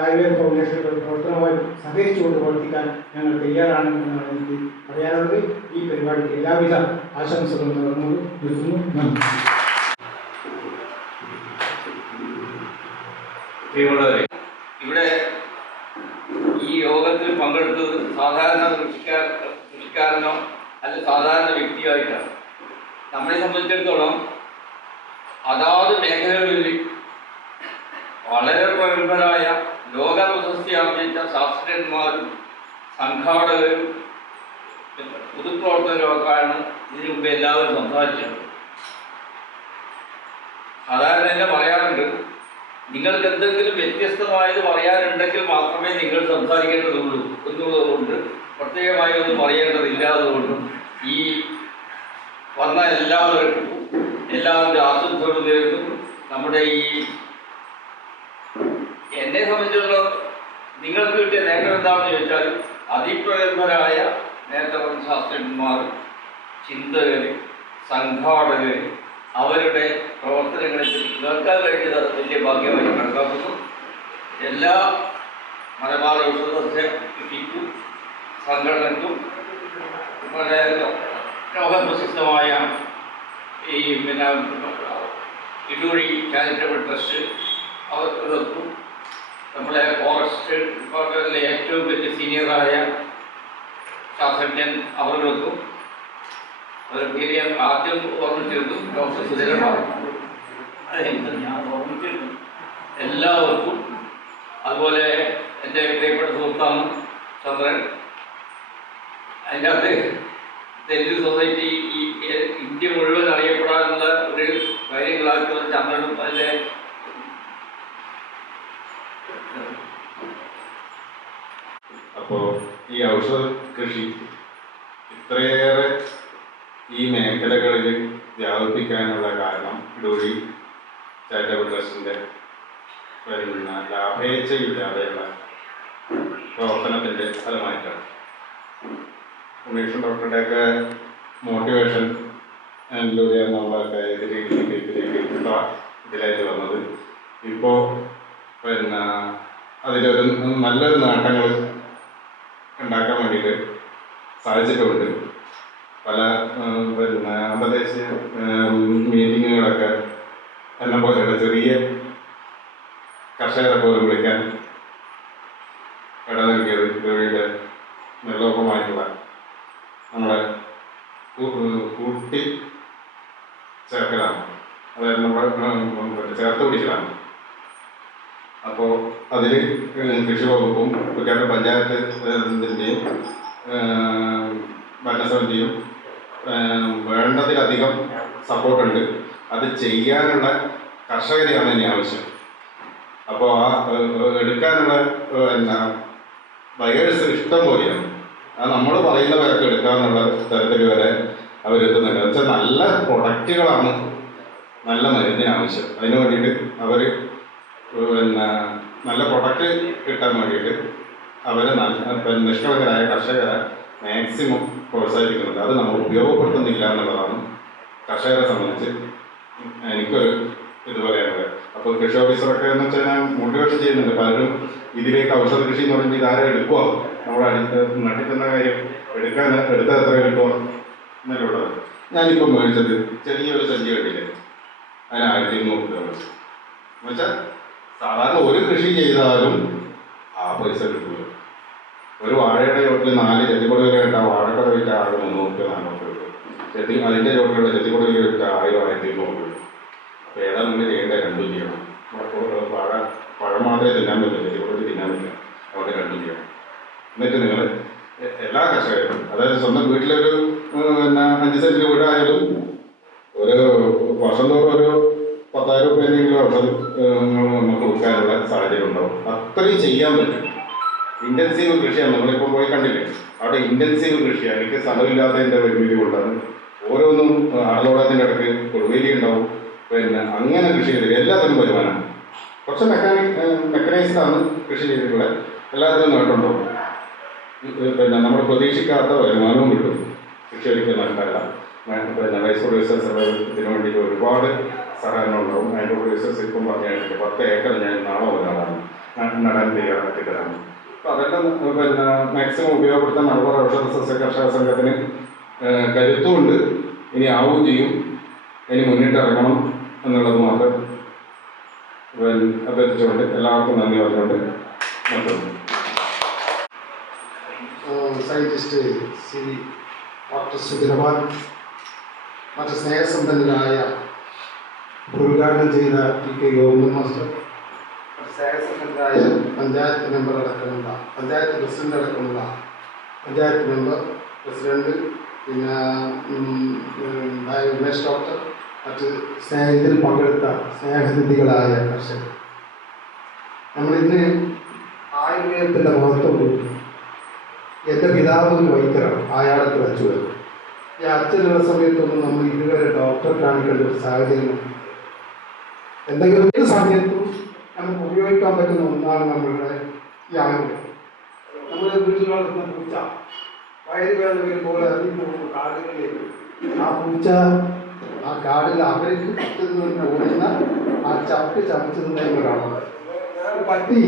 ആയുർവേദ ഫൗണ്ടേഷനുകളുടെ പ്രവർത്തനവുമായി സഹകരിച്ചുകൊണ്ട് പ്രവർത്തിക്കാൻ ഞങ്ങൾ തയ്യാറാണെന്നാണ് എനിക്ക് പറയാനുള്ളത്. ഈ പരിപാടിക്ക് എല്ലാവിധ ആശംസകളും നടന്നു നിർത്തുന്നു. നന്ദി. പ്രിയമുള്ളവരെ, ഇവിടെ ഈ യോഗത്തിൽ പങ്കെടുത്തത് സാധാരണ കൃഷിക്കാരനോ അല്ല സാധാരണ വ്യക്തിയായിട്ടാണ്. നമ്മളെ സംബന്ധിച്ചിടത്തോളം അതാത് മേഖലകളിൽ വളരെ പ്രഗത്ഭരായ ലോക പ്രശസ്തിയാർജിച്ച ശാസ്ത്രജ്ഞന്മാരും സംഘാടകരും പൊതുപ്രവർത്തകരുമൊക്കെയാണ് ഇതിനു മുമ്പ് എല്ലാവരും സംസാരിച്ചത്. സാധാരണ തന്നെ പറയാറുണ്ട്, നിങ്ങൾക്ക് എന്തെങ്കിലും വ്യത്യസ്തമായത് പറയാനുണ്ടെങ്കിൽ മാത്രമേ നിങ്ങൾ സംസാരിക്കേണ്ടതുള്ളൂ എന്നുള്ളതുകൊണ്ട് പ്രത്യേകമായി ഒന്നും പറയേണ്ടതില്ലാത്തതുകൊണ്ടും ഈ വന്ന എല്ലാവരും ആശംസകളും നേരുന്നു. നമ്മുടെ ഈ എന്നെ സംബന്ധിച്ചിടത്തോളം നിങ്ങൾക്ക് കിട്ടിയ നേട്ടം എന്താണെന്ന് ചോദിച്ചാൽ അതിപ്രഗത്ഭരായ നേരത്തെ പറഞ്ഞ ശാസ്ത്രജ്ഞന്മാർ, ചിന്തകർ, സംഘാടകർ, അവരുടെ പ്രവർത്തനങ്ങളെ കേൾക്കാൻ കഴിഞ്ഞത് വലിയ ഭാഗ്യമായി കണക്കാക്കുന്നു. എല്ലാ മലബാർ ഔഷധ സസ്യ കൃഷിക്കും സംഘടനക്കും വളരെ ലോകപ്രസിദ്ധമായ ഈ ഇടൂഴി ചാരിറ്റബിൾ ട്രസ്റ്റ് അവർക്കും നമ്മളെ ഫോറസ്റ്റ് ഡിപ്പാർട്ട്മെൻറ്റിലെ ഏറ്റവും വലിയ സീനിയറായ ശാസ്ത്രജ്ഞൻ അവർക്കും അവർക്ക് ഞാൻ ആദ്യം ഓർമ്മിച്ചിരുന്നു ഡോക്ടർ സുധീരന്മാർ ഞാൻ ഓർമ്മിച്ചിരുന്നു എല്ലാവർക്കും. അതുപോലെ എൻ്റെ പ്രിയപ്പെട്ട സുഹൃത്താണ് ചന്ദ്രൻ. അതിൻ്റെ അകത്ത് തെലുങ്ക് സൊസൈറ്റി ഈ ഇന്ത്യ മുഴുവൻ അറിയപ്പെടാനുള്ള ഒരു കാര്യങ്ങളാക്കി ചന്ദ്രനും അതിൻ്റെ അപ്പോൾ ഈ ഔഷധ കൃഷി ഇത്രയേറെ ഈ മേഖലകളിൽ വ്യാപിപ്പിക്കാനുള്ള കാരണം ഇടൂഴി ചാരിറ്റബിൾ ട്രസ്റ്റിൻ്റെ ലാഭേച്ഛയില്ലാതെയുള്ള പ്രവർത്തനത്തിൻ്റെ ഫലമായിട്ടാണ്. ഉമേഷ് ഡോക്ടറുടെയൊക്കെ മോട്ടിവേഷൻ ിലൂടെയാണ് നമ്മളൊക്കെ ഇതിലേക്ക് വന്നത്. ഇപ്പോൾ അതിലൊരു നല്ലൊരു നേട്ടങ്ങൾ ഉണ്ടാക്കാൻ വേണ്ടിയിട്ട് സാധിച്ചിട്ടുണ്ട്. പല അന്തർദേശീയ മീറ്റിങ്ങുകളൊക്കെ എന്നെ പോലെയുള്ള ചെറിയ കർഷകരെ പോലും വിളിക്കാൻ ഇട നൽകിയത് ഇടവഴിയുടെ നിർലോഭമായിട്ടുള്ള നമ്മളെ കൂട്ടി ചേർക്കലാണ്, അതായത് നമ്മൾ ചേർത്ത് പിടിക്കലാണ്. അപ്പോൾ അതിൽ കൃഷി വകുപ്പും കുറ്റാട്ട് പഞ്ചായത്തിൻ്റെയും ഭരണസമിതിയും വേണ്ടതിലധികം സപ്പോർട്ടുണ്ട്. അത് ചെയ്യാനുള്ള കർഷകരെയാണ് ഇനി ആവശ്യം. അപ്പോൾ ആ എടുക്കാനുള്ള ബയേഴ്സ് ഇഷ്ടം പോലെയാണ്. അത് നമ്മൾ പറയുന്ന പേർക്ക് എടുക്കാന്നുള്ള തരത്തിൽ വരെ അവരെത്തുന്നുണ്ട്. എന്ന് വെച്ചാൽ നല്ല പ്രൊഡക്റ്റുകളാണ് നല്ല മരുന്നിന് ആവശ്യം. അതിന് വേണ്ടിയിട്ട് അവർ നല്ല പ്രൊഡക്റ്റ് കിട്ടാൻ വേണ്ടിയിട്ട് അവർ നിഷ്കളങ്കരായ കർഷകരെ മാക്സിമം പ്രോത്സാഹിപ്പിക്കുന്നുണ്ട്. അത് നമ്മൾ ഉപയോഗപ്പെടുത്തുന്നില്ല എന്നുള്ളതാണ് കർഷകരെ സംബന്ധിച്ച് എനിക്കൊരു ഇത് പറയാനുള്ളത്. അപ്പോൾ കൃഷി ഓഫീസറൊക്കെ എന്ന് വെച്ചാൽ ഞാൻ മോട്ടിവേഷൻ ചെയ്യുന്നുണ്ട്. പലരും ഇതിലേക്ക് ഔഷധ കൃഷി എന്ന് പറഞ്ഞാൽ ഇതാരെ എടുക്കുമോ, നമ്മൾ നട്ടിക്കുന്ന കാര്യം എടുത്താൽ എത്ര കിട്ടുമോ എന്നുള്ളത്. ഞാനിപ്പോൾ മേടിച്ചത് ചെറിയൊരു സഞ്ചി കണ്ടില്ലേ, അതിന് 1200 രൂപ. എന്നുവെച്ചാൽ സാധാരണ ഒരു കൃഷി ചെയ്താലും ആ പൈസ കിട്ടുമല്ലോ. ഒരു വാഴയുടെ ചോട്ടിൽ 4 ചെത്തിക്കൊടി വില കിട്ടാം, വാഴക്കട വിറ്റാൽ ആകെ 300 400 രൂപ. അതിൻ്റെ ചോട്ടിലുള്ള ചെത്തിക്കൊടി വില കിട്ടാൽ 1000 1200 രൂപ. അപ്പോൾ ഏതാ നമ്മൾ ചെയ്യേണ്ടത്? രണ്ടും ചെയ്യണം. പഴം മാത്രമേ തിന്നാൻ പറ്റില്ല, ചെത്തിക്കൊടി തിന്നാൻ പറ്റില്ല. അവിടെ രണ്ടും ചെയ്യണം. എന്നിട്ട് നിങ്ങൾ എല്ലാ കർഷകരും, അതായത് സ്വന്തം വീട്ടിലൊരു 5 സെൻറ്റ് വീടായാലും ഒരു വർഷം തോറും ഒരു 10,000 രൂപയെങ്കിലും ഔഷധം നമുക്ക് കൊടുക്കാനുള്ള സാഹചര്യം ഉണ്ടാവും. അത്രയും ചെയ്യാൻ പറ്റും. ഇൻറ്റൻസീവ് കൃഷിയാണ്. നമ്മളിപ്പോൾ പോയി കണ്ടില്ലേ, അവിടെ ഇൻറ്റൻസീവ് കൃഷിയാണ്. എനിക്ക് സ്ഥലമില്ലാത്തതിൻ്റെ പരിമിതി കൊണ്ടാണ്. ഓരോന്നും ആളോടത്തിൻ്റെ ഇടയ്ക്ക് കൊടുവേലി ഉണ്ടാവും. അങ്ങനെ കൃഷി ചെയ്ത് എല്ലാത്തിനും വരുമാനമാണ്. കുറച്ച് മെക്കനൈസ്ഡാണ് കൃഷി ചെയ്തിട്ടുള്ളത്. എല്ലാത്തിനും നേട്ടമുണ്ടാവും. നമ്മൾ പ്രതീക്ഷിക്കാത്ത വരുമാനവും കിട്ടും. കൃഷി ഒരിക്കലും നഷ്ടമല്ല. റൈസ് പ്രൊഡ്യൂസേഴ്സ് ഇതിനു വേണ്ടിയിട്ട് ഒരുപാട് സഹകരണം ഉണ്ടാവും. അതിൻ്റെ പ്രൊഡ്യൂസേഴ്സ് ഇപ്പം പറഞ്ഞാൽ 10 ഏക്കർ ഞാൻ നാളെ ഒരാളാണ് നടാൻ തയ്യാറാക്കി തരാണ്. അപ്പോൾ അതെല്ലാം മാക്സിമം ഉപയോഗപ്പെടുത്താൻ മലബാർ ഔഷധ സസ്യ കർഷക സംഘത്തിന് കരുത്തുമുണ്ട്. ഇനി ആവുകയും ചെയ്യും. ഇനി മുന്നിട്ടിറങ്ങണം എന്നുള്ളത് മാത്രം അഭ്യർത്ഥിച്ചുകൊണ്ട് എല്ലാവർക്കും നന്ദി പറഞ്ഞുകൊണ്ട് നിർത്തുന്നു. സയൻറ്റിസ്റ്റ് ശ്രീ ഡോക്ടർ സുധീരമാൻ, മറ്റ് സ്നേഹസമ്പന്നരായ ഉദ്ഘാടനം ചെയ്ത ടി.കെ. ഗോവിന്ദൻ മാസ്റ്റർ, സ്നേഹസമ്പന്നരായ പഞ്ചായത്ത് മെമ്പർ അടക്കമുള്ള, പഞ്ചായത്ത് പ്രസിഡന്റ് അടക്കമുള്ള പഞ്ചായത്ത് മെമ്പർ, പ്രസിഡന്റ്, പിന്നെ ഉമേഷ് ഡോക്ടർ, മറ്റ് ഇതിൽ പങ്കെടുത്ത സ്നേഹനിധികളായ കർഷകർ, നമ്മളിന്ന് ആയുർവേദത്തിൻ്റെ മഹത്വം കൊടുക്കും. എൻ്റെ പിതാവ് ഒരു വൈദ്യരാണ്, ആയാളത്ത് വെച്ചു വരും. ഈ അച്ഛനുള്ള സമയത്തൊന്നും നമ്മൾ ഇതുവരെ ഡോക്ടറെ കാണിക്കേണ്ട ഒരു സാഹചര്യം. എന്തെങ്കിലും ഏത് സമയത്തും നമുക്ക് ഉപയോഗിക്കാൻ പറ്റുന്ന ഒന്നാണ് നമ്മളുടെ ഈ ആയുർവേദം. നമ്മുടെ വീട്ടിൽ വളർത്തുന്ന പൂച്ച വയറുവേദന വരുമ്പോൾ അതിന് കാടുകളിലേക്ക് ആ പൂച്ച ആ കാടിൽ അവർക്ക് പറ്റുന്ന ഓടുന്ന ആ ചവിട്ട് ചമച്ചുന്നതാണ്. പട്ടി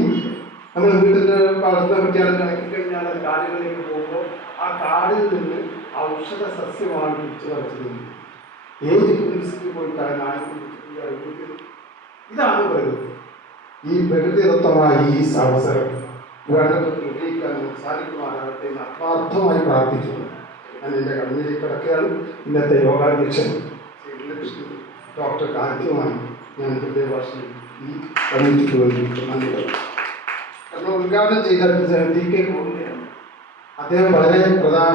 നമ്മൾ വീട്ടിൽ വളർത്തുന്ന കുട്ടികളെ ഇണക്കി കഴിഞ്ഞാൽ അങ്ങനെയുള്ള കാടുകളിലേക്ക് പോകുമ്പോൾ ആ കാടിൽ നിന്ന് ഔഷധ സസ്യമാണ് പിടിച്ചു പറിച്ചത്. ഏത് യൂണിവേഴ്സിറ്റി പോയിട്ടാണ് ഇതാണ് പ്രകൃതി. ഈ പ്രകൃതിദത്തമായ ഈ അവസരം വിജയിക്കാൻ സാധിക്കുമാറാകട്ടെ എന്ന് ആത്മാർത്ഥമായി പ്രാർത്ഥിച്ചു. ഞാൻ എൻ്റെ കടന്നിലേക്ക് കിടക്കുകയാണ്. ഇന്നത്തെ യോഗാധ്യക്ഷൻ ഡോക്ടർ കാര്യമായി ഞാൻ ഹൃദയഭാഷയിൽ ഈ കമ്മിറ്റിക്ക് വേണ്ടി നന്ദി പറഞ്ഞു. നമ്മൾ ഉദ്ഘാടനം ചെയ്ത DK കോടിയാണ്. അദ്ദേഹം വളരെ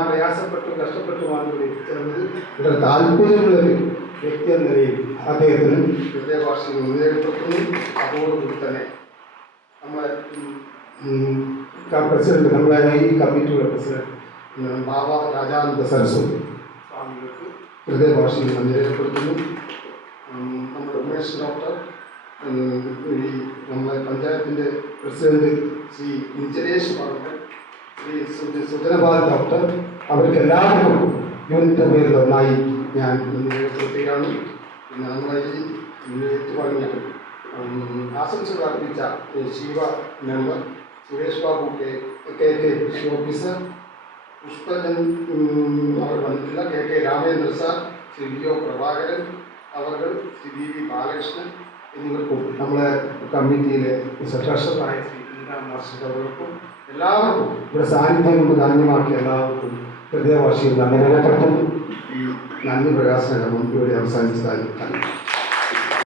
പ്രയാസപ്പെട്ടും കഷ്ടപ്പെട്ടുമാണ് ഇവിടെ എത്തിച്ചേർന്നത്. ഇവിടെ താല്പര്യമുള്ളൊരു വ്യക്തി എന്ന നിലയിൽ അദ്ദേഹത്തിന് ഹൃദയഭാഷയിൽ മുന്നേറ്റപ്പെടുന്നു. അതോടുകൂടി തന്നെ നമ്മളെ പ്രസിഡന്റ്, നമ്മളെ ഈ കമ്മിറ്റിയുടെ പ്രസിഡന്റ് ബാബ രാജാനന്ദ സരസ്വതി സ്വാമികൾക്ക് ഹൃദയഭാഷയിൽ മുന്നേറ്റപ്പെടുത്തുന്നു. നമ്മുടെ ഉമേഷ് ഡോക്ടർ, ഈ നമ്മളെ പഞ്ചായത്തിൻ്റെ പ്രസിഡന്റ് ശ്രീ നിജനേഷ് പറഞ്ഞ ശ്രീ സുജനപാൽ ഡോക്ടർ, അവർക്ക് എല്ലാവർക്കും യൂണിറ്റ് പേരിൽ ഒന്നായി ഞാൻ രേഖപ്പെടുത്തുകയാണ്. പിന്നെ നമ്മളെ ഈ ഏറ്റുവാങ്ങിയ ആശംസകൾ അർപ്പിച്ച ശിവ മെമ്പർ സുരേഷ് ബാബു കെ കൃഷി ഓഫീസർ, പുഷ്പജൻ അവർ വന്നിട്ടില്ല, KK Ramendra sir, Shri VO Prabhakaran അവർ, ശ്രീ DV ബാലകൃഷ്ണൻ എന്നിവർക്കും നമ്മളെ കമ്മിറ്റിയിലെ ട്രഷററായ ശ്രീ മാസ്റ്റർ അവർക്കും എല്ലാവർക്കും ഇവിടെ സാന്നിധ്യം കൊണ്ട് ധന്യമാക്കിയ എല്ലാവർക്കും ഹൃദയഭാഷയിൽ നന്ദി രേഖപ്പെടുത്തുന്നു. ഈ നന്ദി പ്രകാശനം ഇവിടെ അവസാനിച്ചതായി